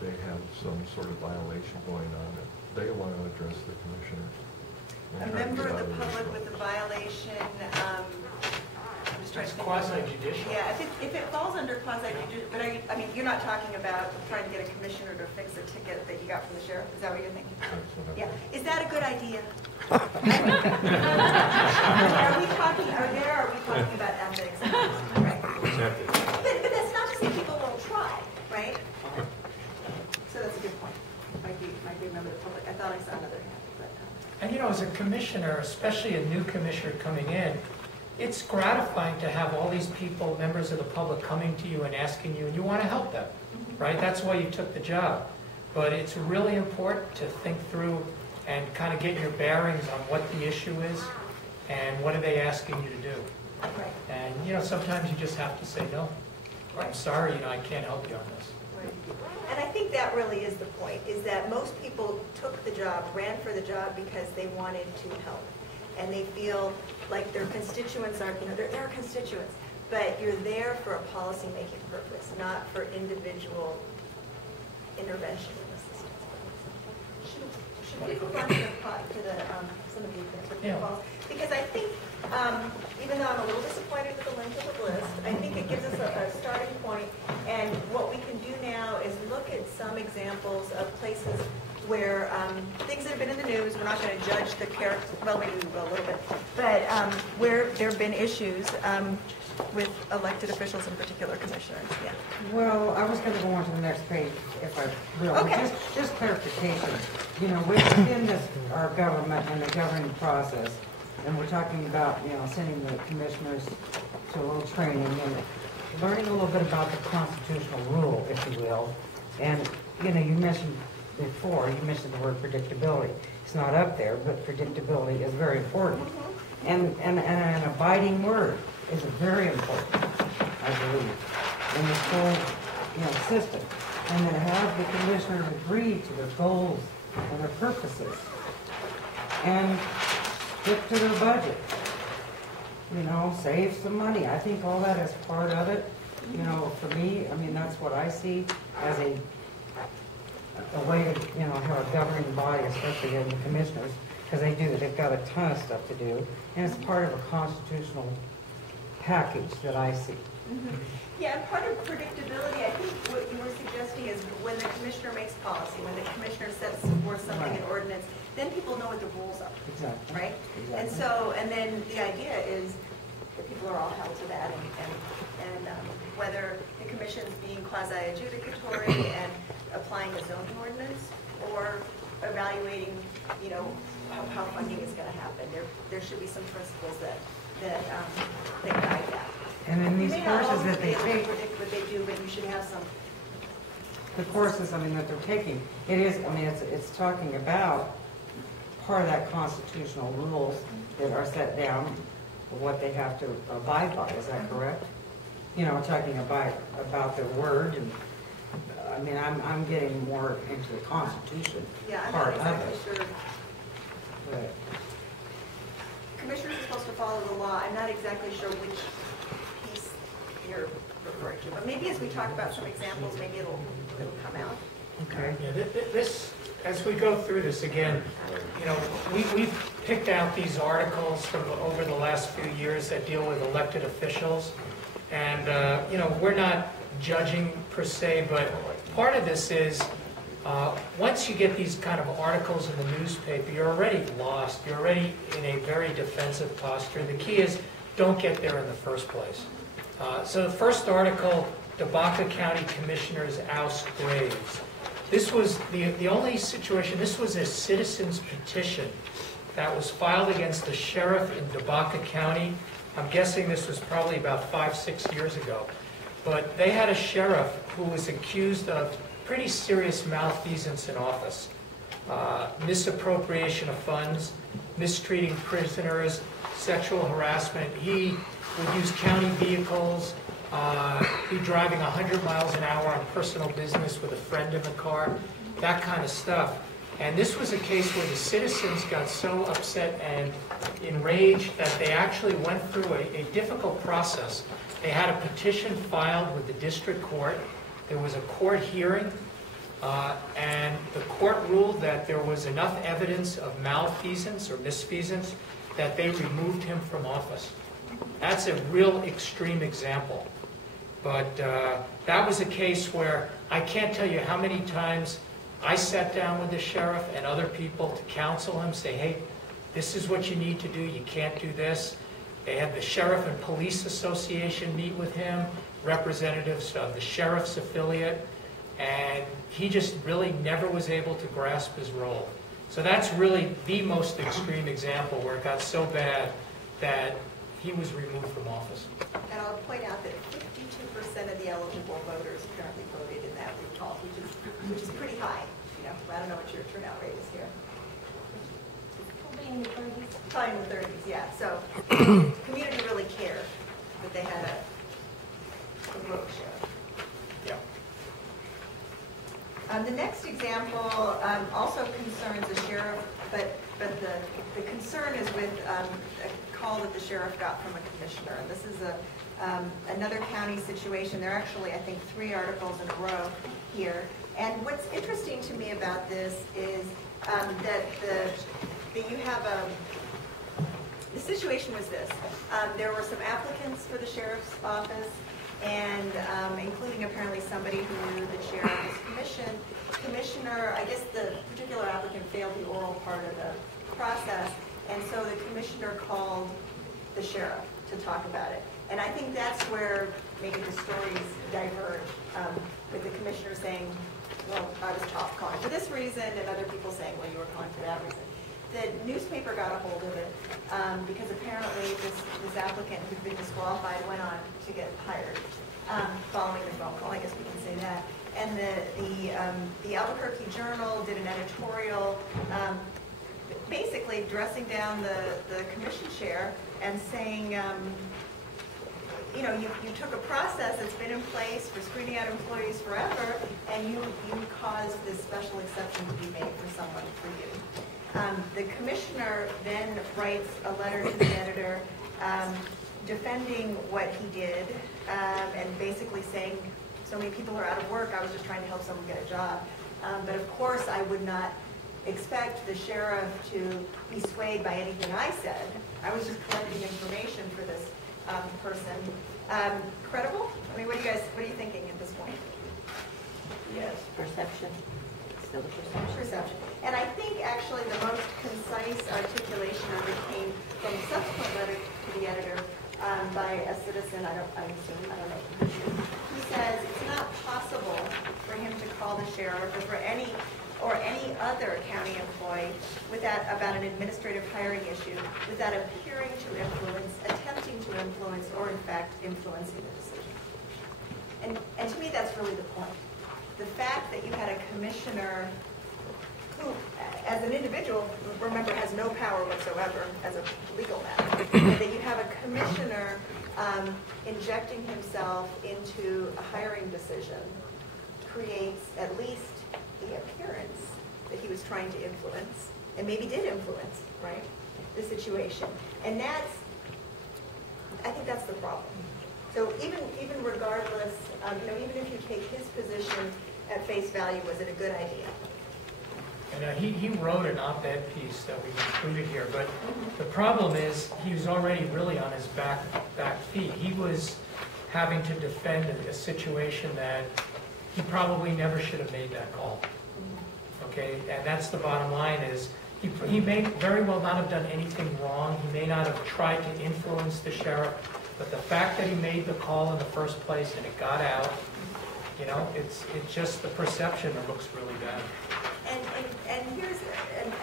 they have some sort of violation going on, and they want to address the commissioner. a member of the public with a violation, I'm just trying It's to think. quasi-judicial. Yeah, if it falls under quasi-judicial, but I mean, you're not talking about trying to get a commissioner to fix a ticket that you got from the sheriff, is that what you're thinking? Yeah, is that a good idea? Are we talking about ethics? Right. But that's not to say people won't try, right? So that's a good point. Might be a member of the public. I thought I saw another hand, but. And as a commissioner, especially a new commissioner coming in, it's gratifying to have all these people, members of the public, coming to you and asking you, and you want to help them, right? That's why you took the job. But it's really important to think through and kind of get your bearings on what the issue is and what are they asking you to do. Right. And, sometimes you just have to say no. I'm sorry, I can't help you on this. And I think that really is the point, is that most people took the job, ran for the job because they wanted to help. And they feel like their constituents are, they're their constituents, but you're there for a policy-making purpose, not for individual intervention in the system. Should we move on to some of the examples? Because I think, even though I'm a little disappointed with the length of the list, I think it gives us a starting point, and what we can do now is look at some examples of places where things that have been in the news, we're not going to judge the character, well, maybe we will a little bit, but where there have been issues with elected officials, in particular commissioners. Yeah. Well, I was going to go on to the next page if I will. Okay. Just clarification. Within this, our government and the governing process, and we're talking about, sending the commissioners to a little training and learning a little bit about the constitutional rule, if you will. And, you mentioned before, you mentioned the word predictability. It's not up there, but predictability is very important. And an abiding word is very important, I believe, in this whole, system. And to have the commissioners agree to their goals and their purposes and stick to their budget. Save some money. I think all that is part of it. For me, that's what I see as a way to, have a governing body, especially in the commissioners, because they've got a ton of stuff to do, and it's part of a constitutional package that I see. Yeah, and part of predictability, I think what you were suggesting is when the commissioner makes policy, when the commissioner sets forth something in ordinance, then people know what the rules are. Exactly. Right? Exactly. And then the idea is that people are all held to that, and whether the commission's being quasi-adjudicatory and applying the zoning ordinance, or evaluating, how funding is going to happen. There should be some principles that guide that. And in these courses that they You may not always be able take, to predict what they do, but you should have some. the courses, that they're taking, it's talking about part of that constitutional rules that are set down, what they have to abide by. Is that correct? Talking about their word, and I'm getting more into the Constitution Yeah, part I'm not of it. exactly sure. But Commissioners are supposed to follow the law. I'm not exactly sure which piece you're referring to, but maybe as we talk about some examples, maybe it'll come out. okay. Yeah, this, as we go through this again, we've picked out these articles from over the last few years that deal with elected officials. And, we're not judging per se, but part of this is once you get these kind of articles in the newspaper, you're already lost. You're already in a very defensive posture. The key is don't get there in the first place. So the first article, Tobacco County Commissioners oust Graves. This was the only situation, this was a citizen's petition that was filed against the sheriff in Tobacco County. I'm guessing this was probably about 5-6 years ago. But they had a sheriff who was accused of pretty serious malfeasance in office. Misappropriation of funds, mistreating prisoners, sexual harassment. He would use county vehicles, be driving 100 miles an hour on personal business with a friend in the car, that kind of stuff. And this was a case where the citizens got so upset and enraged that they actually went through a difficult process. They had a petition filed with the district court. There was a court hearing. And the court ruled that there was enough evidence of malfeasance or misfeasance that they removed him from office. That's a real extreme example. But that was a case where I can't tell you how many times I sat down with the sheriff and other people to counsel him, say, hey, this is what you need to do, you can't do this. They had the Sheriff and Police Association meet with him, representatives of the sheriff's affiliate, and he just really never was able to grasp his role. So that's really the most extreme example where it got so bad that he was removed from office. And I'll point out that 52% of the eligible voters currently voted in that recall, which is pretty high. You know, I don't know what your turnout rate is here. Probably in the 30s. Probably in the 30s, yeah. So the community really cared that they had a vote share. Yeah. The next example also concerns the sheriff, but the concern is with a call that the sheriff got from a commissioner. And this is another county situation. There are actually, I think, 3 articles in a row here. And what's interesting to me about this is that you have the situation was this. There were some applicants for the sheriff's office, and including apparently somebody who knew the chair of this commission. Commissioner, I guess the particular applicant failed the oral part of the process, and so the commissioner called the sheriff to talk about it. And I think that's where maybe the stories diverge, with the commissioner saying, well, I was calling for this reason, and other people saying, well, you were calling for that reason. The newspaper got a hold of it because apparently this applicant who'd been disqualified went on to get hired following the phone call. I guess we can say that. And the Albuquerque Journal did an editorial basically dressing down the commission chair and saying, you know, you took a process that's been in place for screening out employees forever, and you caused this special exception to be made for someone for you. The commissioner then writes a letter to the editor defending what he did and basically saying, so many people are out of work, I was just trying to help someone get a job. But of course, I would not expect the sheriff to be swayed by anything I said. I was just collecting information for this person. Credible? I mean, what are you thinking at this point? Yes, perception. Still the perception. Perception. And I think actually the most concise articulation of it came from a subsequent letter to the editor by a citizen, I don't know. He says it's not possible for him to call the sheriff or for any other county employee about an administrative hiring issue without appearing to influence, attempting to influence, or in fact influencing the decision. And to me that's really the point. The fact that you had a commissioner who, as an individual, remember, has no power whatsoever as a legal matter, and that you have a commissioner injecting himself into a hiring decision creates at least the appearance that he was trying to influence, and maybe did influence, right, the situation. And I think that's the problem. So even regardless, even if you take his position at face value, was it a good idea? And he wrote an op-ed piece that we included here, but the problem is he was already really on his back feet. He was having to defend a situation that he probably never should have made that call. Okay, and that's the bottom line is he may very well not have done anything wrong. He may not have tried to influence the sheriff, but the fact that he made the call in the first place and it got out, it's just the perception that looks really bad. And here's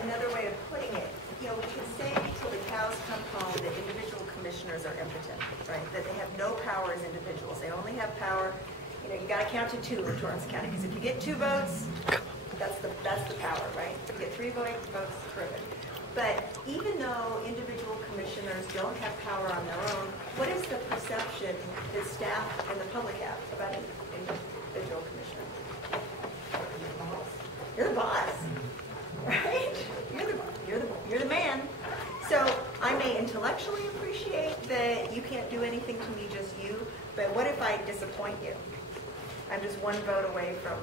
another way of putting it. We can say till the cows come home that individual commissioners are impotent, right? That they have no power as individuals. They only have power. You got to count to 2 in Torrance County, because if you get 2 votes, that's the power, right? If you get 3 votes, terrific. But even though individual commissioners don't have power on their own, what is the perception that staff and the public have about an individual commissioner? You're the boss, right? You're the man. So I may intellectually appreciate that you can't do anything to me, just you. But what if I disappoint you? I'm just 1 vote away from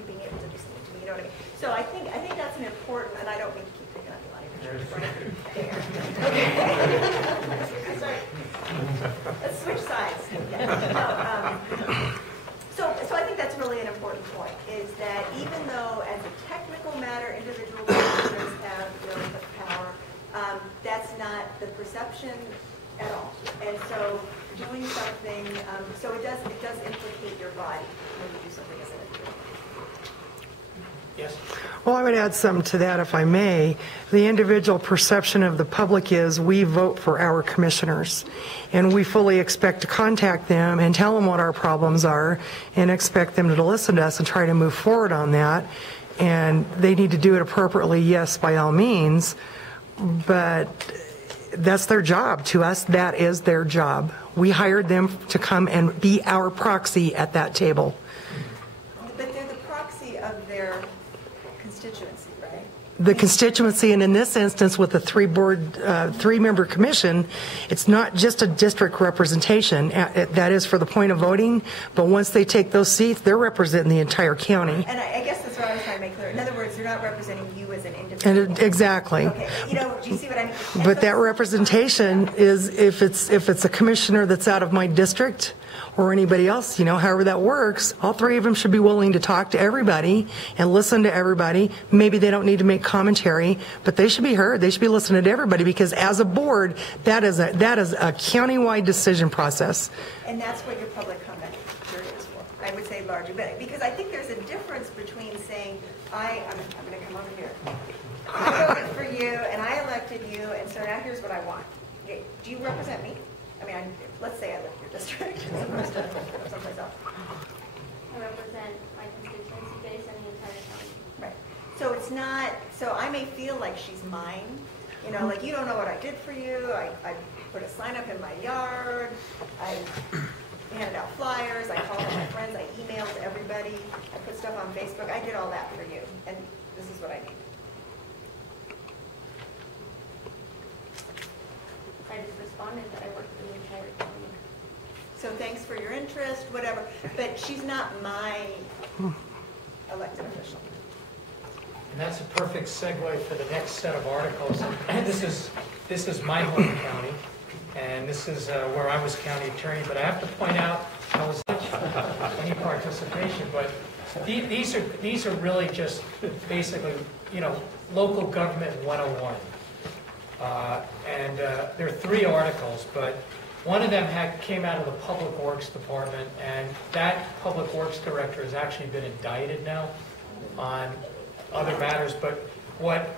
you being able to do something to me, you know what I mean? So I think that's an important, and I don't mean to keep picking up a lot of your church, right? Okay. Sorry. Let's switch sides. Yeah. No, so I think that's really an important point, is that even though as a technical matter, individual commissioners have really the power, that's not the perception at all. And so doing something, so it does implicate your body when you do something as an individual. Yes? Well, I would add something to that, if I may. The individual perception of the public is we vote for our commissioners, and we fully expect to contact them and tell them what our problems are and expect them to listen to us and try to move forward on that. And they need to do it appropriately, yes, by all means, but that's their job. To us, that is their job. We hired them to come and be our proxy at that table. But they're the proxy of their constituency, right? The constituency, and in this instance with the three-member commission, it's not just a district representation. That is for the point of voting, but once they take those seats, they're representing the entire county. And I guess that's what I was trying to make clear. In other words, they're not representing you as an individual. Exactly. Okay, do you see what I mean? But that representation is, if it's a commissioner that's out of my district or anybody else, however that works, all three of them should be willing to talk to everybody and listen to everybody. Maybe they don't need to make commentary, but they should be heard. They should be listening to everybody, because as a board, that is a countywide decision process. And that's what your public comment period is for. I would say largely, but because I think there's a difference between saying, I'm going to come over here. I voted for you, and I elected you, and so now here's what I want. Okay, do you represent me? I mean, let's say I live in your district, as opposed to someplace else. I represent my constituency base and the entire county. Right. So it's not, so I may feel like she's mine, like you don't know what I did for you. I put a sign up in my yard. I handed out flyers. I called all my friends. I emailed everybody. I put stuff on Facebook. I did all that for you, and this is what I need. I just responded that I work for the entire county. So thanks for your interest, whatever. But she's not my elected official. And that's a perfect segue for the next set of articles. And this is my home county, and this is where I was county attorney. But I have to point out, I was any participation, but these are really just basically, local government 101. And there are 3 articles, but one of them came out of the Public Works Department, and that Public Works Director has actually been indicted now on other matters. But what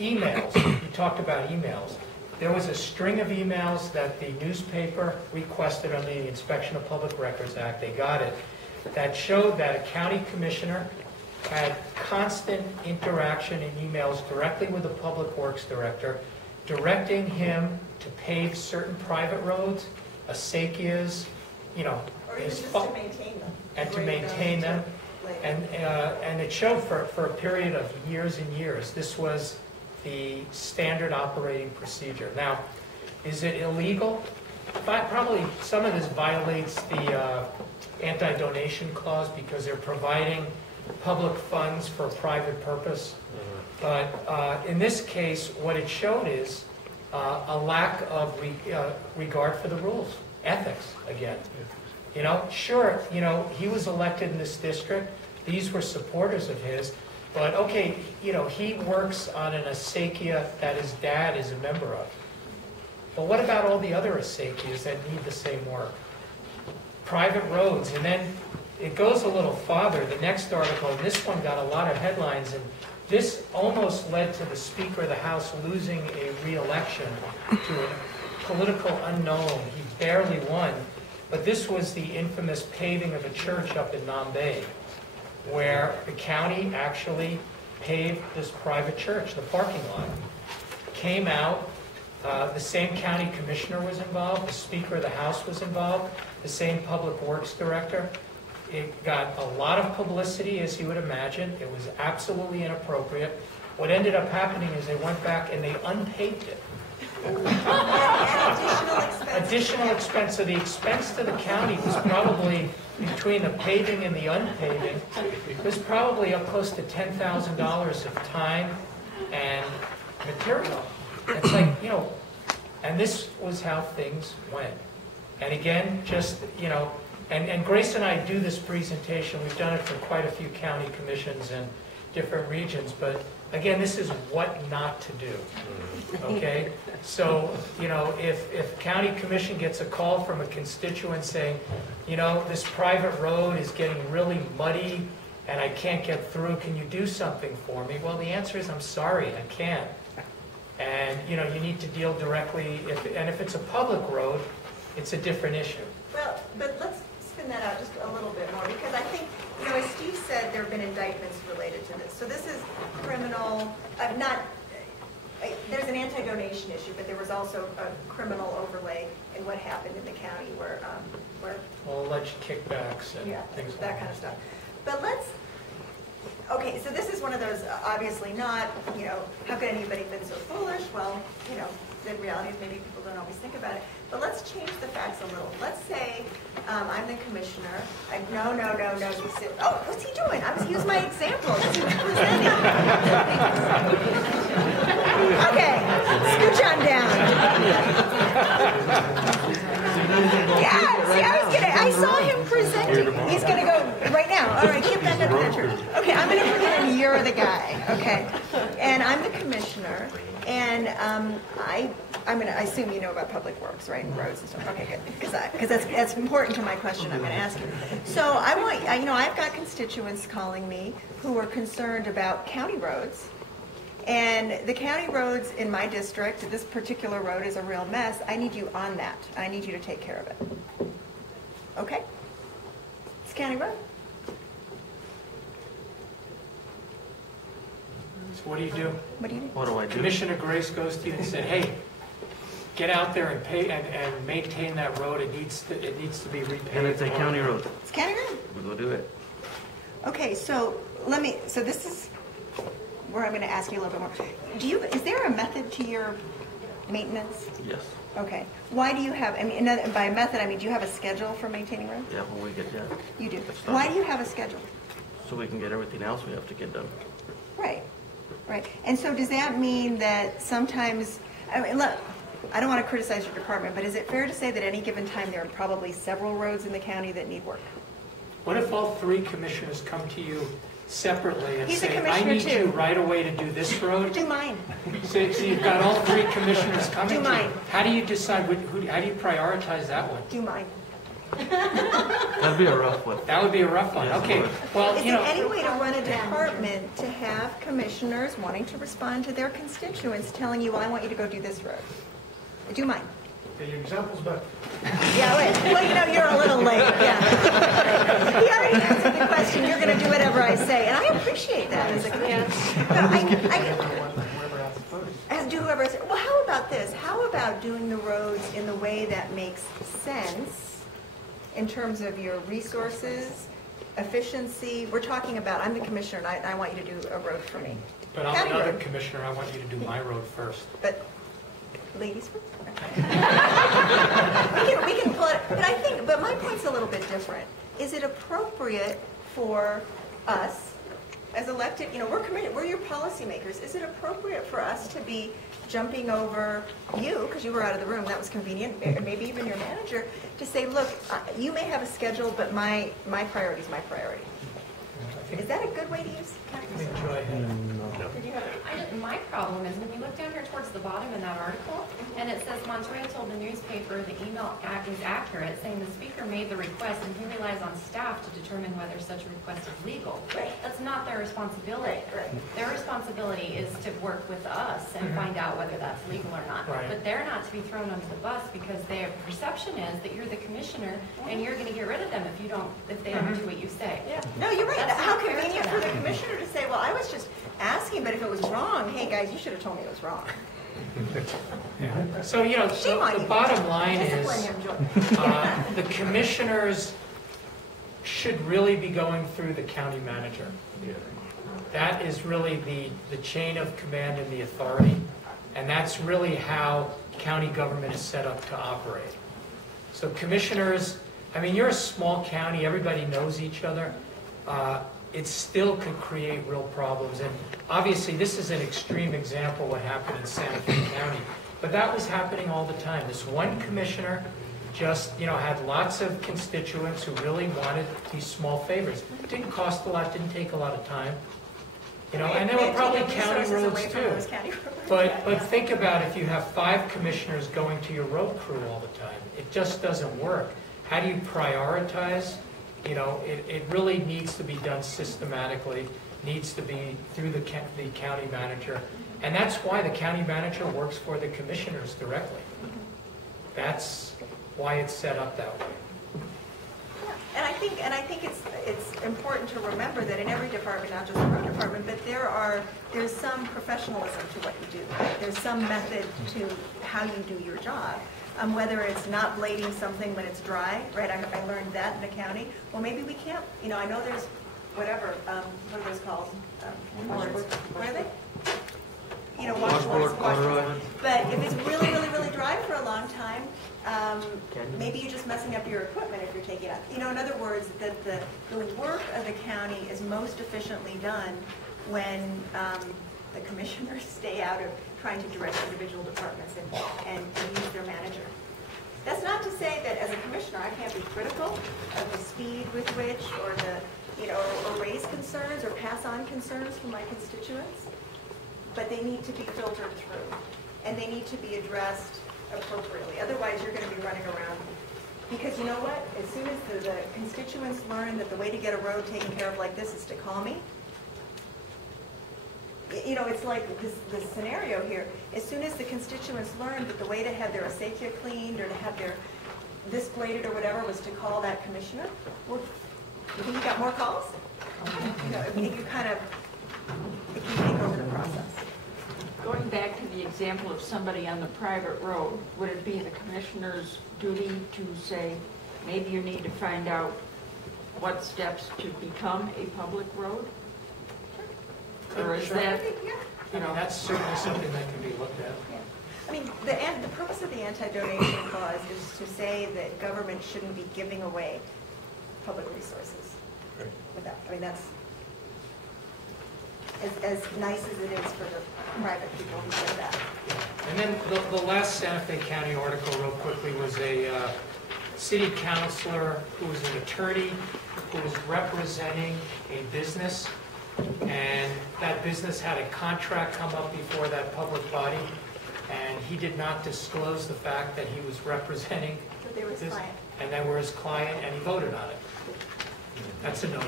emails, you talked about emails, there was a string of emails that the newspaper requested under the Inspection of Public Records Act, they got it, that showed that a county commissioner had constant interaction in emails directly with the Public Works Director, directing him to pave certain private roads, acequias, Or even just to maintain them. and to maintain them. And it showed for a period of years and years. This was the standard operating procedure. Now, is it illegal? Probably some of this violates the anti-donation clause because they're providing public funds for a private purpose. But in this case, what it showed is a lack of regard for the rules, ethics, again. Sure, he was elected in this district. These were supporters of his. But, okay, he works on an acequia that his dad is a member of. But what about all the other acequias that need the same work? Private roads. And then it goes a little farther. The next article, and this one got a lot of headlines, and this almost led to the Speaker of the House losing a re-election to a political unknown. He barely won. But this was the infamous paving of a church up in Nambe, where the county actually paved this private church, the parking lot. Came out, the same county commissioner was involved, the Speaker of the House was involved, the same Public Works Director. It got a lot of publicity, as you would imagine. It was absolutely inappropriate. What ended up happening is they went back and they unpaved it. Additional expenses. additional expense, so the expense to the county was probably, between the paving and the unpaving, was probably up close to $10,000 of time and material. It's like, you know, and this was how things went. And again, just, you know, and Grace and I do this presentation, we've done it for quite a few county commissions in different regions, but again, this is what not to do, okay? So, you know, if county commission gets a call from a constituent saying, you know, this private road is getting really muddy and I can't get through, can you do something for me? Well, the answer is, I'm sorry, I can't. And, you know, you need to deal directly, and if it's a public road, it's a different issue. Well, but let's spin that out just a little bit more, because I think, you know, as Steve said, there have been indictments related to this. So this is criminal, there's an anti-donation issue, but there was also a criminal overlay in what happened in the county where Well, alleged kickbacks and things like that kind of stuff. But let's, okay, so this is one of those, obviously not, you know, how could anybody have been so foolish? Well, you know, the reality is maybe people don't always think about it. But let's change the facts a little. Let's say I'm the commissioner. No. Oh, what's he doing? He was my example. He was presenting. Okay, scooch on down. Yeah, I saw him presenting. He's going to go right now. All right, get back up to the church. Okay, I'm going to pretend you're the guy, okay? And I'm the commissioner, and I assume you know about public works, right, and roads and stuff. Okay, good, because that's important to my question I'm going to ask you. So I've got constituents calling me who are concerned about county roads. And the county roads in my district, this particular road is a real mess. I need you on that. I need you to take care of it. Okay? It's a county road. So what do you do? What do you do? What do I do? Commissioner Grace goes to you and said, hey, get out there and pay and maintain that road. It needs to be repaved. And it's a county road. It's a county road. We'll go do it. Okay, so this is where I'm going to ask you a little bit more. Is there a method to your maintenance? Yes. Okay. Why do you have, by method, do you have a schedule for maintaining roads? Yeah, when we get done. You do. Why do you have a schedule? So we can get everything else we have to get done. Right. And so does that mean that sometimes, look, I don't want to criticize your department, but is it fair to say that at any given time there are probably several roads in the county that need work? What if all three commissioners come to you separately and He's a say, I commissioner need you too. right away to do this road? Do mine. So you've got all three commissioners coming Do to you. mine. How do you decide, how do you prioritize that one? Do mine. That'd be a rough one. That would be a rough one. Yes, it Okay. would. Well, Is there any way to run a department to have commissioners wanting to respond to their constituents telling you, I want you to go do this road? Do mine. Your example's better. Yeah, well, you're a little late, yeah. He already answered the question, you're going to do whatever I say, and I appreciate that as a commissioner. As do whoever I say. Well, how about this? How about doing the roads in the way that makes sense in terms of your resources, efficiency? We're talking about, I'm the commissioner, and I want you to do a road for me. But I'm another commissioner, I want you to do my road first. But ladies first? we can pull it, but my point's a little bit different. Is it appropriate for us as elected, we're your policymakers, is it appropriate for us to be jumping over you, because you were out of the room, that was convenient, maybe even your manager, to say, look, you may have a schedule, but my priority is my priority? Is that a good way to use My problem is when you look down here towards the bottom in that article, and it says Montoya told the newspaper the email is accurate, saying the speaker made the request and he relies on staff to determine whether such a request is legal. Right. That's not their responsibility. Right. Their responsibility is to work with us and find out whether that's legal or not. Right. But they're not to be thrown under the bus because their perception is that you're the commissioner and you're going to get rid of them if they don't do what you say. Yeah. No, you're right. That's How not fair to convenient for the them. commissioner to say, well, I was just asking, but if it was wrong, hey, guys, you should have told me it was wrong. So, Shame on the you. bottom line Discipline is, him, Joy. the commissioners should really be going through the county manager. That is really the chain of command and the authority, and that's really how county government is set up to operate. So commissioners, I mean, you're a small county, everybody knows each other. It still could create real problems. And obviously, this is an extreme example what happened in Santa Fe County. But that was happening all the time. This one commissioner just, had lots of constituents who really wanted these small favors. It didn't cost a lot, didn't take a lot of time. And there were probably county roads too. But think about if you have 5 commissioners going to your road crew all the time. It just doesn't work. How do you prioritize? It really needs to be done systematically, needs to be through the county manager. And that's why the county manager works for the commissioners directly. That's why it's set up that way. And I think it's important to remember that in every department, not just the road department, but there's some professionalism to what you do. There's some method to how you do your job. Whether it's not blading something when it's dry, right? I learned that in the county. Well, maybe we can't. I know there's whatever. What are those called? What are they? Washboards. But if it's really, really, really dry for a long time, maybe you're just messing up your equipment if you're taking it out. In other words, that the work of the county is most efficiently done when the commissioners stay out of trying to direct individual departments and use their manager. That's not to say that as a commissioner I can't be critical of the speed with which or or raise concerns or pass on concerns from my constituents, but they need to be filtered through and they need to be addressed appropriately. Otherwise you're going to be running around. Because you know what? As soon as the constituents learn that the way to get a road taken care of like this is to call me, it's like this scenario here. As soon as the constituents learned that the way to have their acequia cleaned or to have their this bladed or whatever was to call that commissioner, well, you think you got more calls? If you kind of, if you take over the process. Going back to the example of somebody on the private road, would it be the commissioner's duty to say, maybe you need to find out what steps to become a public road? Or is that, that's certainly something that can be looked at. Yeah. I mean, the purpose of the anti-donation clause is to say that government shouldn't be giving away public resources. Right. Without, that's as nice as it is for the private people who say that. And then the last Santa Fe County article, real quickly, was a city councilor who was an attorney who was representing a business, and that business had a contract come up before that public body, and he did not disclose the fact that he was representing But they were his client. and they were his client, and he voted on it. That's a no-no.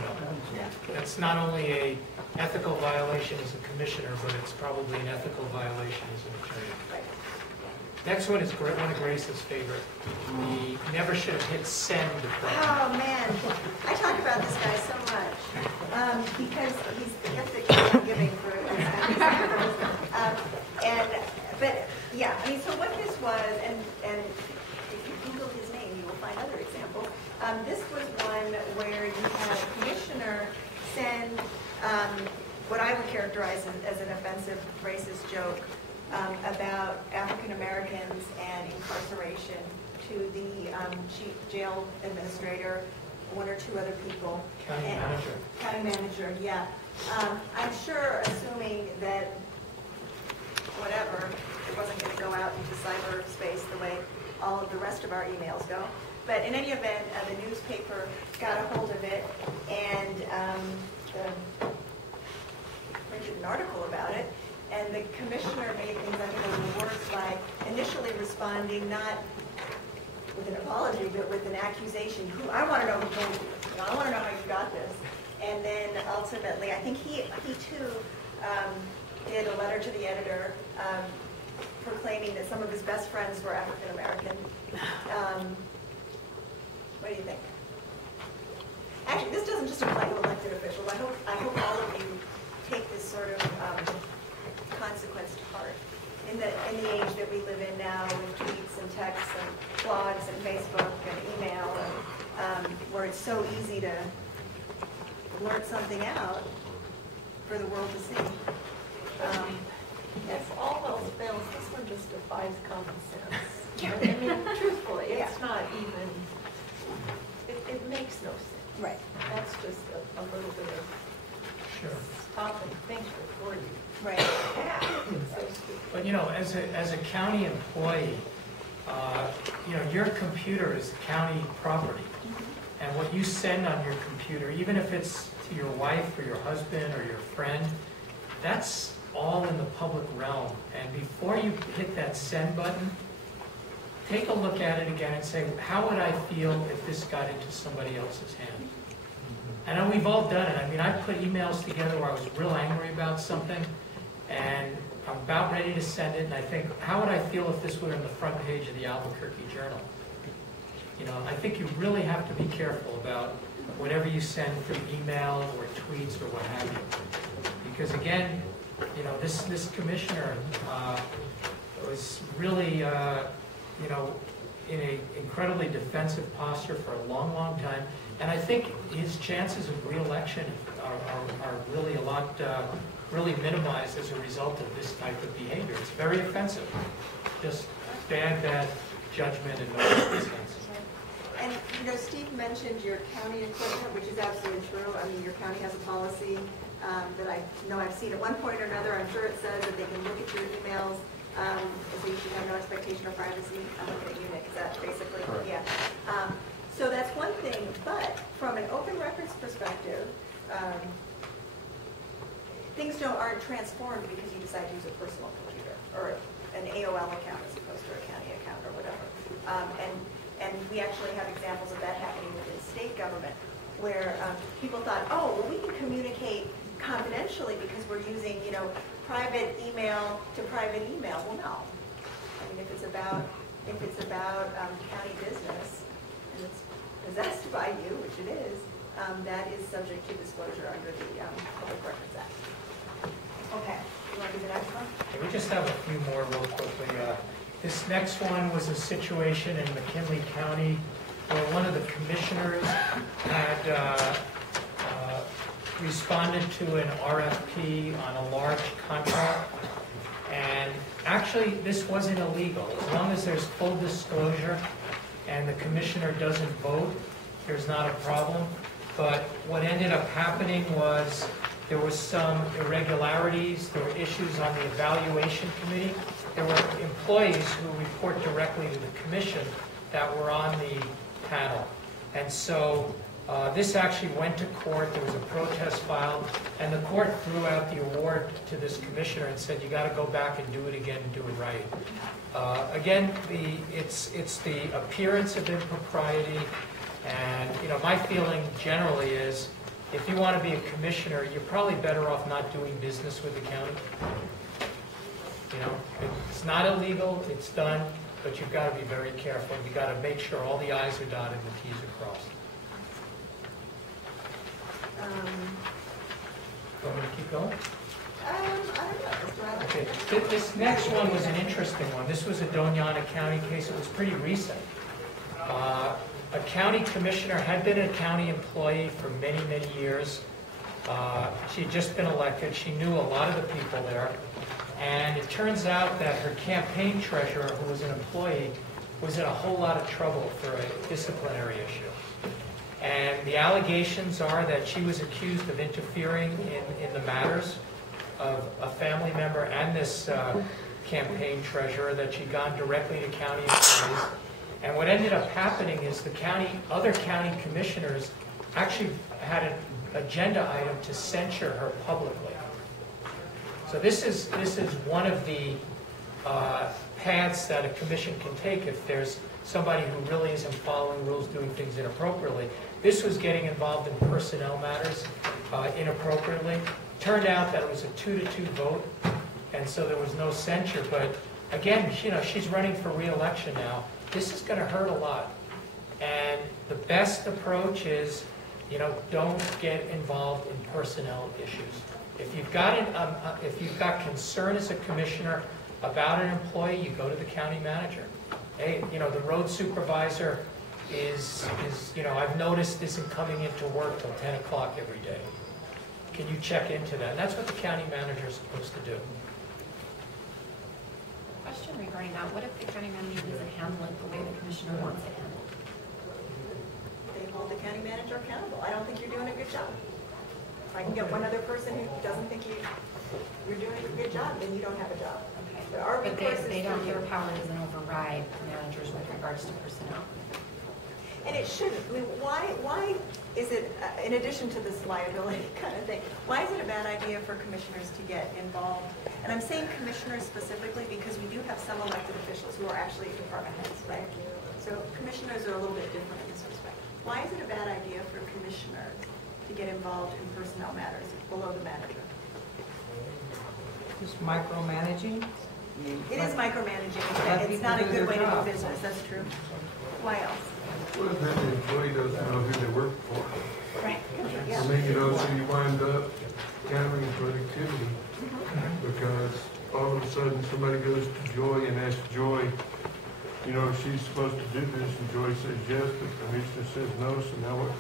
That's not only a ethical violation as a commissioner, but it's probably an ethical violation as an attorney. Right. Next one is one of Grace's favorite. He never should have hit send. Oh, man. I talk about this guy so much because he's the gift that keeps on giving for but yeah, I mean, so what this was, and if you Google his name, you will find other examples. This was one where you had a commissioner send what I would characterize as an offensive, racist joke about African Americans and incarceration to the chief jail administrator, 1 or 2 other people. County manager. County manager, yeah. I'm sure, assuming that whatever, it wasn't going to go out into cyberspace the way all of the rest of our emails go. But in any event, the newspaper got a hold of it and printed an article about it. And the commissioner made things, I think, a little worse by initially responding not with an apology, but with an accusation. I want to know who told you. I want to know how you got this. And then ultimately, I think he too did a letter to the editor proclaiming that some of his best friends were African American. What do you think? Actually, this doesn't just apply to elected officials. I hope all of you take this sort of consequence to heart. In the age that we live in now, with tweets and texts and blogs and Facebook and email, and where it's so easy to blurt something out for the world to see. If all else fails, this one just defies common sense. I mean, truthfully, it's not even a little bit of Sure. stop and think before you Right. act, so to speak. But, as a county employee, your computer is county property. And what you send on your computer, even if it's to your wife or your husband or your friend, that's all in the public realm. And before you hit that send button, take a look at it again and say, how would I feel if this got into somebody else's hands? I know we've all done it. I mean, I put emails together where I was real angry about something, and I'm about ready to send it, and I think, how would I feel if this were on the front page of the Albuquerque Journal? I think you really have to be careful about whatever you send through email or tweets or what have you. Because again, this commissioner was really, in an incredibly defensive posture for a long, long time. And I think his chances of re-election are really a lot, really minimized as a result of this type of behavior. It's very offensive. Just bad judgment and no sense. And, Steve mentioned your county equipment, which is absolutely true. I mean, your county has a policy that I know I've seen at one point or another. I'm sure it says that they can look at your emails, so you should have no expectation of privacy. I'm looking at you, Nick. Is that basically? Correct. Yeah. So that's one thing. But from an open records perspective, things aren't transformed because you decide to use a personal computer or an AOL account as opposed to a county account or whatever. And we actually have examples of that happening within state government, where people thought, oh, well, we can communicate confidentially because we're using, private email to private email. Well, no. I mean, if it's about county business and it's possessed by you, which it is, that is subject to disclosure under the Public Records Act. Okay. You want to do the next one? Okay, we just have a few more real quickly. This next one was a situation in McKinley County where one of the commissioners had responded to an RFP on a large contract. And actually, this wasn't illegal. As long as there's full disclosure and the commissioner doesn't vote, there's not a problem. But what ended up happening was there was some irregularities, there were issues on the evaluation committee. There were employees who report directly to the commission that were on the panel. And so this actually went to court, there was a protest filed, and the court threw out the award to this commissioner and said, you got to go back and do it again and do it right. Again, it's the appearance of impropriety, and my feeling generally is, if you want to be a commissioner, you're probably better off not doing business with the county. It's not illegal, it's done, but you've got to be very careful. You've got to make sure all the I's are dotted and the T's are crossed. Want me to keep going? I don't know. Okay. This next one was an interesting one. This was a Doñana County case. It was pretty recent. A county commissioner had been a county employee for many, many years. She had just been elected. She knew a lot of the people there. And it turns out that her campaign treasurer, who was an employee, was in a whole lot of trouble for a disciplinary issue. And the allegations are that she was accused of interfering in the matters of a family member and this campaign treasurer, that she'd gone directly to county employees. And what ended up happening is the other county commissioners actually had an agenda item to censure her publicly. So this is one of the paths that a commission can take if there's somebody who really isn't following rules, doing things inappropriately. This was getting involved in personnel matters inappropriately. Turned out that it was a 2-2 vote, and so there was no censure. But again, she's running for re-election now. This is going to hurt a lot. And the best approach is, don't get involved in personnel issues. If you've got concern as a commissioner about an employee, you go to the county manager. Hey, the road supervisor is I've noticed isn't coming into work till 10 o'clock every day. Can you check into that? And that's what the county manager is supposed to do. Question regarding that, what if the county manager doesn't handle it the way the commissioner wants it handled? They hold the county manager accountable. I don't think you're doing a good job. If I can get one other person who doesn't think you're doing a good job, then you don't have a job. But our But recourse is they don't, for you. their power doesn't override managers with regards to personnel. And it shouldn't. I mean, why is it, in addition to this liability kind of thing, why is it a bad idea for commissioners to get involved? And I'm saying commissioners specifically because we do have some elected officials who are actually department heads, right? So commissioners are a little bit different in this respect. Why is it a bad idea for commissioners to get involved in personnel matters below the manager? Just micromanaging? It is micromanaging. Let It's not a people do good way their to do job. business, that's true. Why else? Well, then the employee doesn't know who they work for. Right. I mean, you know, so you wind up countering productivity because all of a sudden somebody goes to Joy and asks Joy, you know, she's supposed to do this, and Joy says yes, but the commissioner says no, so now what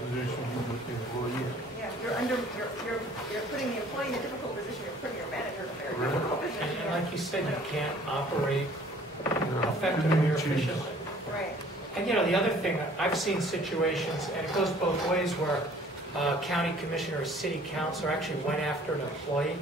position do you put the employee in? Yeah, you're putting the employee in a difficult position, you're putting your manager in a very difficult position. And like you said, you can't operate You know, effectively or and then choose. efficiently. Right. And you know, the other thing, I've seen situations, and it goes both ways, where county commissioner or city councilor actually went after an employee,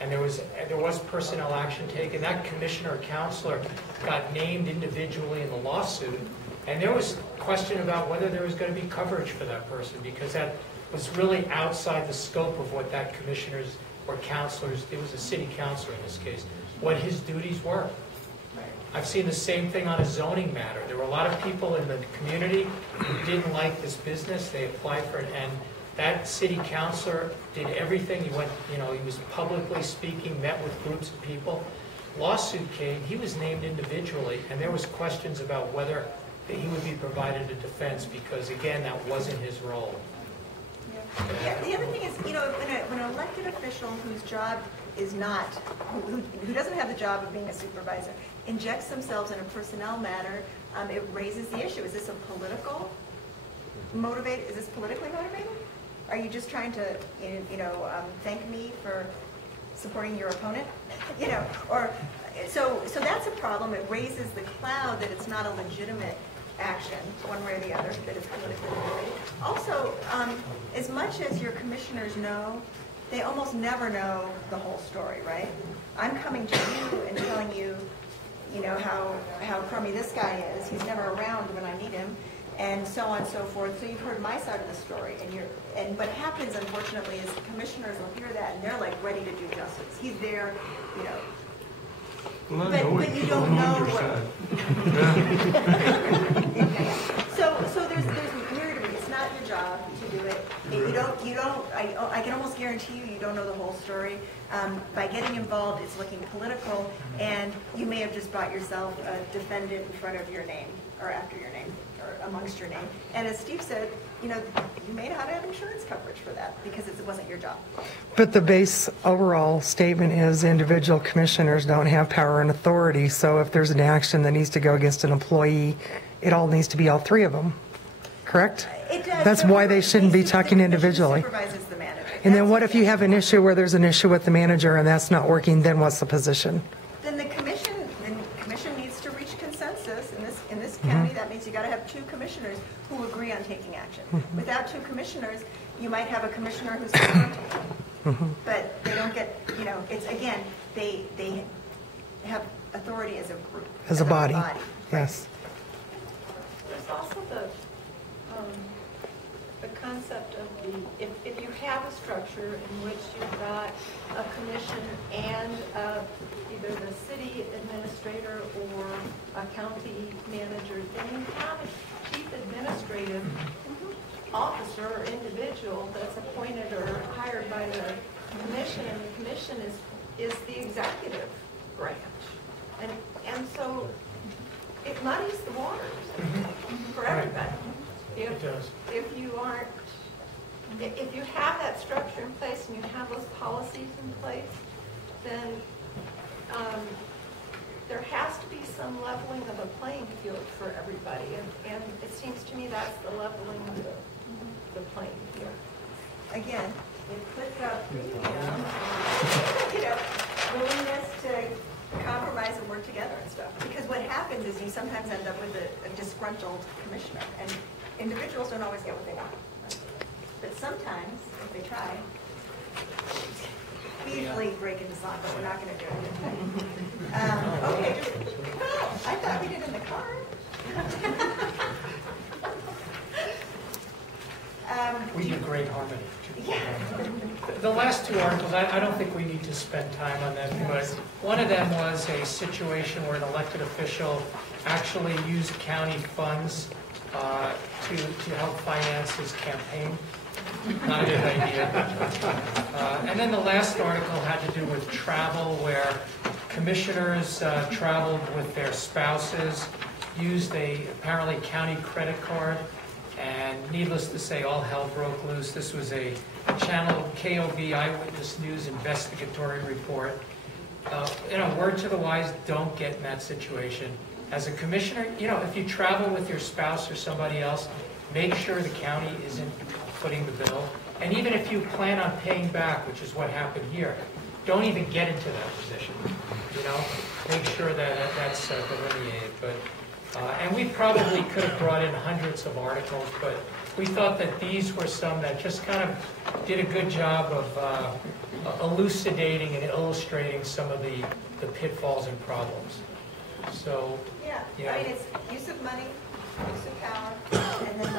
and there was personnel action taken. That commissioner or councilor got named individually in the lawsuit, and there was question about whether there was going to be coverage for that person, because that was really outside the scope of what that commissioner's or councilor's, it was a city councilor in this case, what his duties were. I've seen the same thing on a zoning matter. There were a lot of people in the community who didn't like this business. They applied for it, and that city councilor did everything. He went, you know, he was publicly speaking, met with groups of people. Lawsuit came, he was named individually, and there was questions about whether he would be provided a defense, because again, that wasn't his role. Yeah, the other thing is, you know, when an elected official whose job is not, who doesn't have the job of being a supervisor, injects themselves in a personnel matter, it raises the issue. Is this a political motivated? Is this politically motivated? Are you just trying to, you know, thank me for supporting your opponent? You know, or so that's a problem. It raises the cloud that it's not a legitimate action, one way or the other, that is politically motivated. Also, as much as your commissioners know, they almost never know the whole story, right? I'm coming to you and telling you, you know, how crummy this guy is. He's never around when I need him, and so on and so forth. So you've heard my side of the story, and what happens, unfortunately, is commissioners will hear that and they're like ready to do justice. He's there, you know. Well, I know But you don't know your what. side. So there's weird. It's not your job to do it. And you don't. I can almost guarantee you don't know the whole story. By getting involved, it's looking political, and you may have just brought yourself a defendant in front of your name, or after your name, or amongst your name. And as Steve said, you know, you may not have insurance coverage for that because it wasn't your job. But the base overall statement is individual commissioners don't have power and authority, so if there's an action that needs to go against an employee, it all needs to be all three of them, correct? It does. That's why they shouldn't be talking individually. Supervises the manager. And then what if you have an issue where there's an issue with the manager and that's not working, then what's the position? Then the commission needs to reach consensus. In this county, that means you got to have two commissioners who agree on taking action. Without two commissioners, you might have a commissioner who's confronting, but they don't get, you know, it's again, they have authority as a group. As a body, yes. There's also the concept of if you have a structure in which you've got a commission and either the city administrator or a county manager, then you have a chief administrative officer or individual that's appointed or hired by the commission, and the commission is the executive branch. And so it muddies the waters for everybody. It does. If you aren't, if you have that structure in place and you have those policies in place, then there has to be some leveling of a playing field for everybody. And it seems to me that's the leveling of the playing field. Again, it puts up, you know, willingness to compromise and work together and stuff. Because what happens is you sometimes end up with a disgruntled commissioner, and individuals don't always get what they want. but sometimes, if they try, we usually break into song, but we're not going to do it. Okay, I thought we did in the car. We do great harmony. Yeah. The last two articles, I don't think we need to spend time on them, but one of them was a situation where an elected official actually used county funds to help finance his campaign. Not a good idea. And then the last article had to do with travel, where commissioners traveled with their spouses, used a apparently county credit card, and needless to say, all hell broke loose. This was a Channel KOB Eyewitness News investigatory report. Word to the wise, don't get in that situation. As a commissioner, if you travel with your spouse or somebody else, make sure the county isn't footing the bill. And even if you plan on paying back, which is what happened here, don't even get into that position. Make sure that that's delineated. And we probably could have brought in hundreds of articles, but we thought that these were some that just kind of did a good job of elucidating and illustrating some of the pitfalls and problems. So, yeah, I mean, it's use of money, use of power, and then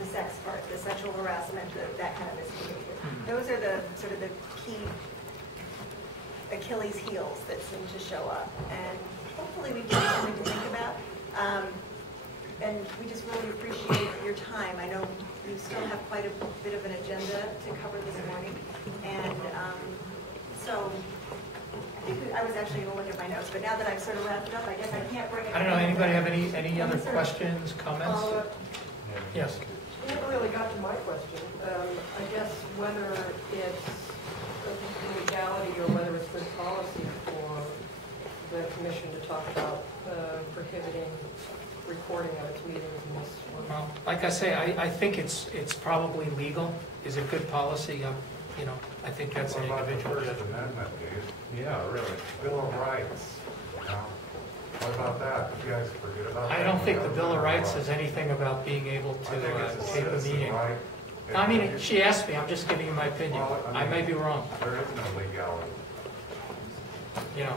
the sex part, the sexual harassment, that kind of misbehavior. Those are the sort of the key Achilles heels that seem to show up. And hopefully we give you something to think about. And we just really appreciate your time. I know you still have quite a bit of an agenda to cover this morning. And so I was actually going to look at my notes, but now that I've sort of wrapped it up, I guess I can't bring it. I don't know, anybody have any other questions, comments? Yes. We never really got to my question. I guess whether it's legality or whether it's good policy for the commission to talk about prohibiting recording of its meetings in this one. Well, like I say, I think it's probably legal. Is it good policy? I think that's an individual First judgment. Amendment, Dave? Yeah, really. Bill of Rights. What about that? You guys forget about that? I don't think the Bill of Rights says anything about being able to tape a meeting. Right? I mean, she asked me, I'm just giving you my opinion. Well, I may be wrong. There is no legality.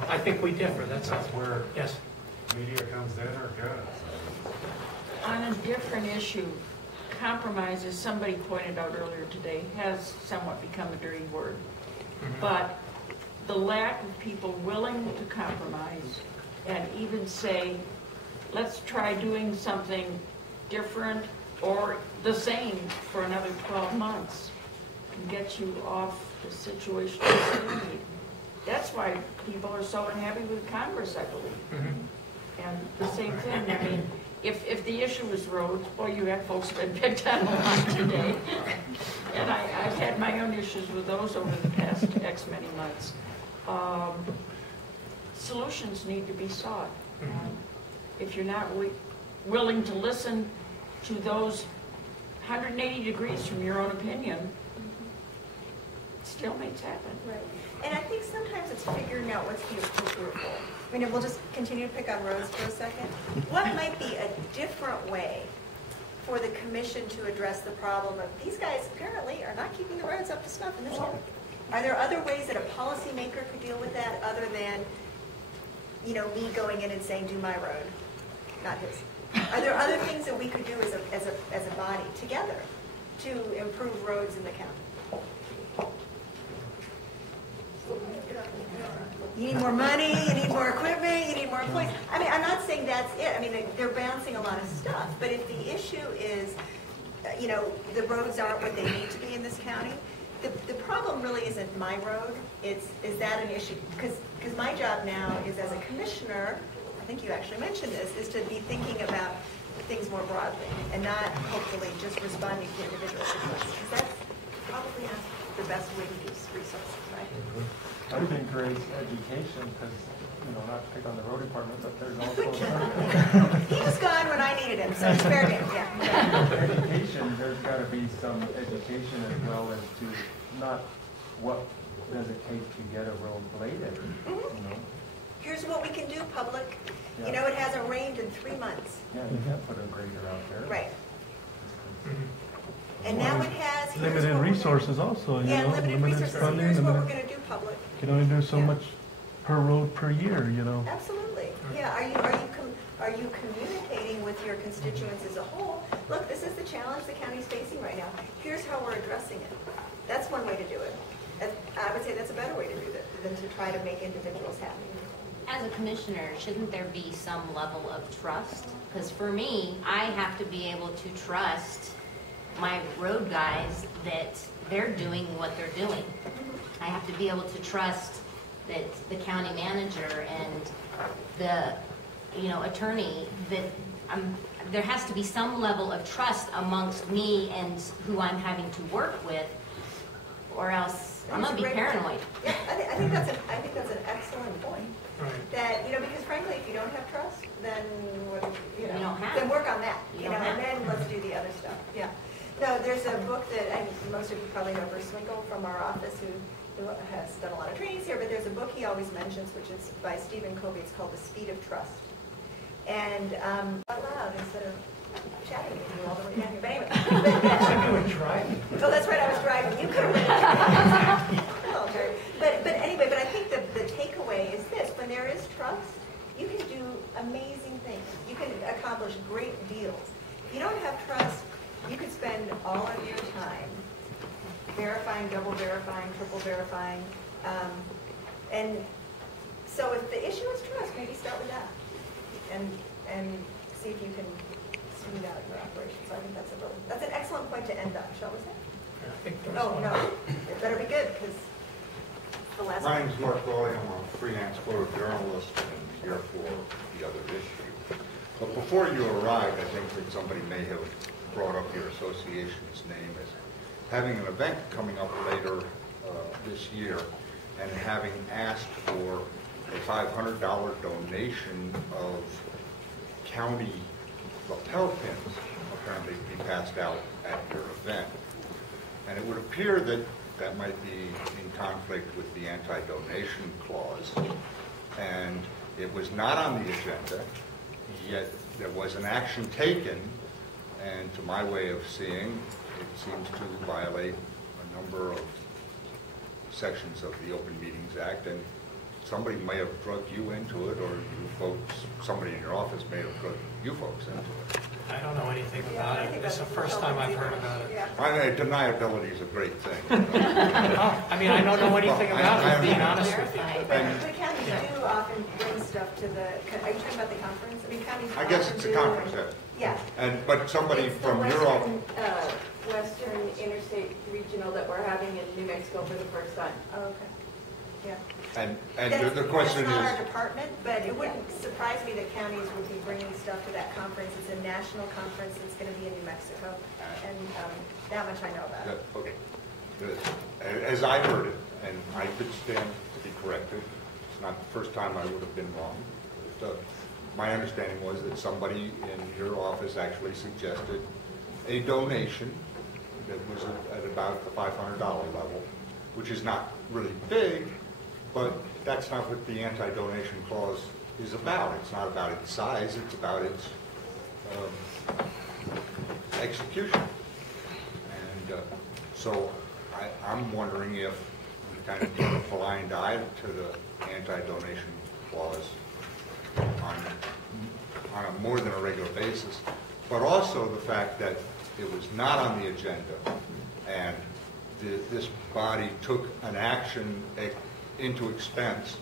I think we differ, that's all. That's where Yes. media comes in or goes. On a different issue, compromise, as somebody pointed out earlier today, has somewhat become a dirty word. But the lack of people willing to compromise and even say, let's try doing something different or the same for another 12 months can get you off the situation you need. That's why people are so unhappy with Congress, I believe. And the same thing, I mean, if the issue is roads, boy, you have folks been picked on a lot today. And I've had my own issues with those over the past X many months. Solutions need to be sought. If you're not willing to listen to those 180 degrees from your own opinion, stalemates happen. Right. And I think sometimes it's figuring out what's the appropriate goal. I mean, we'll just continue to pick on roads for a second. What might be a different way for the commission to address the problem of these guys apparently are not keeping the roads up to snuff in this town? Are there other ways that a policymaker could deal with that other than, me going in and saying, do my road, not his? Are there other things that we could do as a body together to improve roads in the county? You need more money, you need more equipment, you need more employees. I mean, I'm not saying that's it. I mean, they're balancing a lot of stuff. But if the issue is, the roads aren't what they need to be in this county, the problem really isn't my road. Is that an issue? Because my job now is as a commissioner, I think you actually mentioned this, is to be thinking about things more broadly and not hopefully just responding to individual situations. Because that's probably not the best way to use resources, right? I would encourage education because, not to pick on the road department, but there's also... He was gone when I needed him, so it's fair game, yeah. Education, there's got to be some education as well as to not what does it take to get a road bladed, Here's what we can do, public. Yeah. It hasn't rained in 3 months. Yeah, you can't put a grader out there. Right. And now it has. here's Limited what we're gonna- resources also, you Yeah, know, limited limited resources. funding, Here's what we're limited, gonna do, public. you can only do so much per road per year, you know. Absolutely. Yeah, are you communicating with your constituents as a whole? Look, this is the challenge the county's facing right now. Here's how we're addressing it. That's one way to do it. I would say that's a better way to do that than to try to make individuals happy. As a commissioner, shouldn't there be some level of trust? Because for me, I have to be able to trust my road guys that they're doing what they're doing. I have to be able to trust that the county manager and the, attorney, that there has to be some level of trust amongst me and who I'm having to work with, or else I'm gonna be paranoid. Yeah, I think that's an excellent point. Right. That, because frankly, if you don't have trust, then You don't have. then work on that, You don't have. and then let's do the other stuff. Yeah. No, there's a book that, and most of you probably know Bruce Winkle from our office, who has done a lot of trainings here, but there's a book he always mentions, which is by Stephen Covey. It's called The Speed of Trust. And out loud instead of chatting with you all the way down here. But anyway. You were driving. Oh, that's right, I was driving. You could have been. But anyway, but I think the takeaway is this: when there is trust, you can do amazing things. You can accomplish great deals. If you don't have trust, you could spend all of your time verifying, double verifying, triple verifying, and so if the issue is trust, maybe start with that, and see if you can smooth out your operations. So I think that's an excellent point to end on, shall we say? I think there's Oh, one. no, it better be good, because the last My one. name's Mark Rowley. I'm a freelance photojournalist and here for the other issue. But before you arrived, I think that somebody may have brought up your association's name as having an event coming up later this year and having asked for a $500 donation of county lapel pins apparently to be passed out at your event. And it would appear that that might be in conflict with the anti-donation clause. And it was not on the agenda, yet there was an action taken, and to my way of seeing, it seems to violate a number of sections of the Open Meetings Act, and somebody may have drugged you into it, or you folks, somebody in your office may have drugged you folks into it. I don't know anything about it. It's the first time I've heard about it. I mean, deniability is a great thing. I mean, I don't know anything about it, being honest with you. But counties do often bring stuff to the, are you talking about the conference? I mean, counties I guess often it's a do, conference, Yeah. but somebody from your office, Western Interstate Regional that we're having in New Mexico for the first time. Oh, okay. Yeah. and the question That's not our is, department, but it wouldn't surprise me that counties would be bringing stuff to that conference. It's a national conference. It's going to be in New Mexico. And that much I know about it. okay, good. As I heard it, and I could stand to be corrected, it's not the first time I would have been wrong. But, my understanding was that somebody in your office actually suggested a donation that was at about the $500 level, which is not really big, but that's not what the anti-donation clause is about. It's not about its size, it's about its execution. And so I'm wondering if we kind of give a blind eye to the anti-donation clause on a more than a regular basis, but also the fact that it was not on the agenda, and this body took an action into expense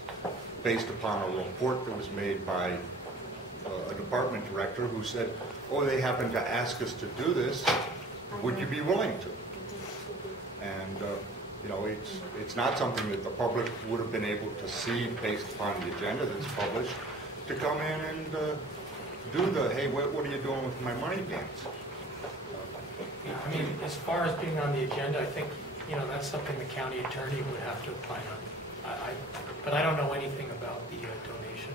based upon a report that was made by a department director who said, oh, they happened to ask us to do this, would you be willing to? And it's not something that the public would have been able to see based upon the agenda that's published, to come in and do the, hey, what are you doing with my money pants? I mean, as far as being on the agenda, I think, that's something the county attorney would have to opine on. But I don't know anything about the donation.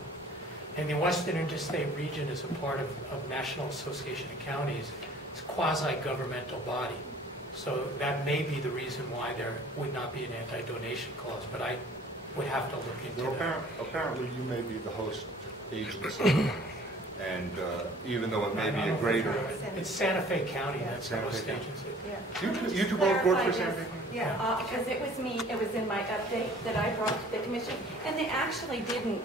And the Western Interstate Region is a part of National Association of Counties. It's a quasi-governmental body. So that may be the reason why there would not be an anti-donation clause, but I would have to look into that. Apparently you may be the host agency, And even though it may be a greater, It's Santa Fe County, that's the Santa most Fe County. agency. you two both work for Clarify Santa this. Fe? Yeah, because it was me, it was in my update that I brought to the commission, and they actually didn't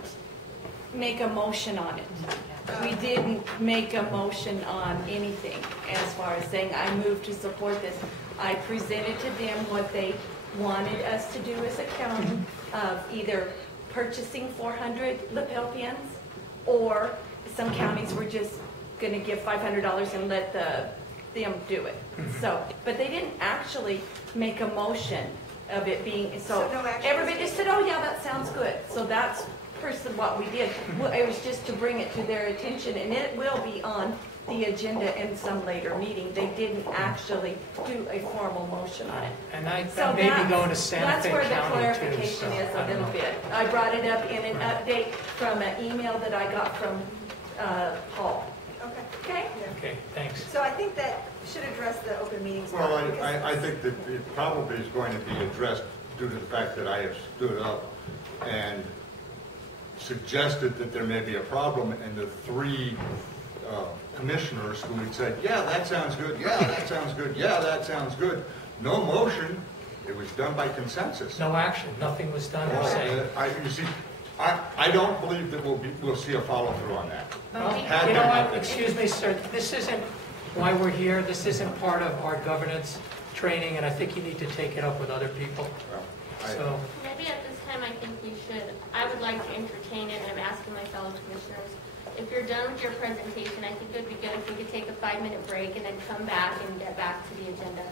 make a motion on it. We didn't make a motion on anything as far as saying, I move to support this. I presented to them what they wanted us to do as a county, of either purchasing 400 lapel pins, or some counties were just gonna give $500 and let them do it. So, but they didn't actually make a motion of it being, so So no action everybody was just said, oh yeah, that sounds good. So that's what we did. Well, it was just to bring it to their attention, and it will be on the agenda in some later meeting. They didn't actually do a formal motion on it. And I So may be that's- going to Santa Fe County too. That's where the clarification so is I a don't little know. bit. I brought it up in an update from an email that I got from Paul. Okay. Okay? Okay, thanks. So I think that should address the open meetings. Well, part, because I think that it probably is going to be addressed due to the fact that I have stood up and suggested that there may be a problem, and the three commissioners who had said, yeah, that sounds good, yeah, that sounds good, yeah, that sounds good. No motion, it was done by consensus. No action, nothing was done or said. You see, I don't believe that we'll see a follow-through on that. Well, Had you there know not what, been- excuse me, sir, this isn't why we're here, this isn't part of our governance training, and I think you need to take it up with other people. So, Maybe at this time, I think we should, I would like to entertain it, I'm asking my fellow commissioners, if you're done with your presentation, I think it would be good if we could take a 5-minute break and then come back and get back to the agenda.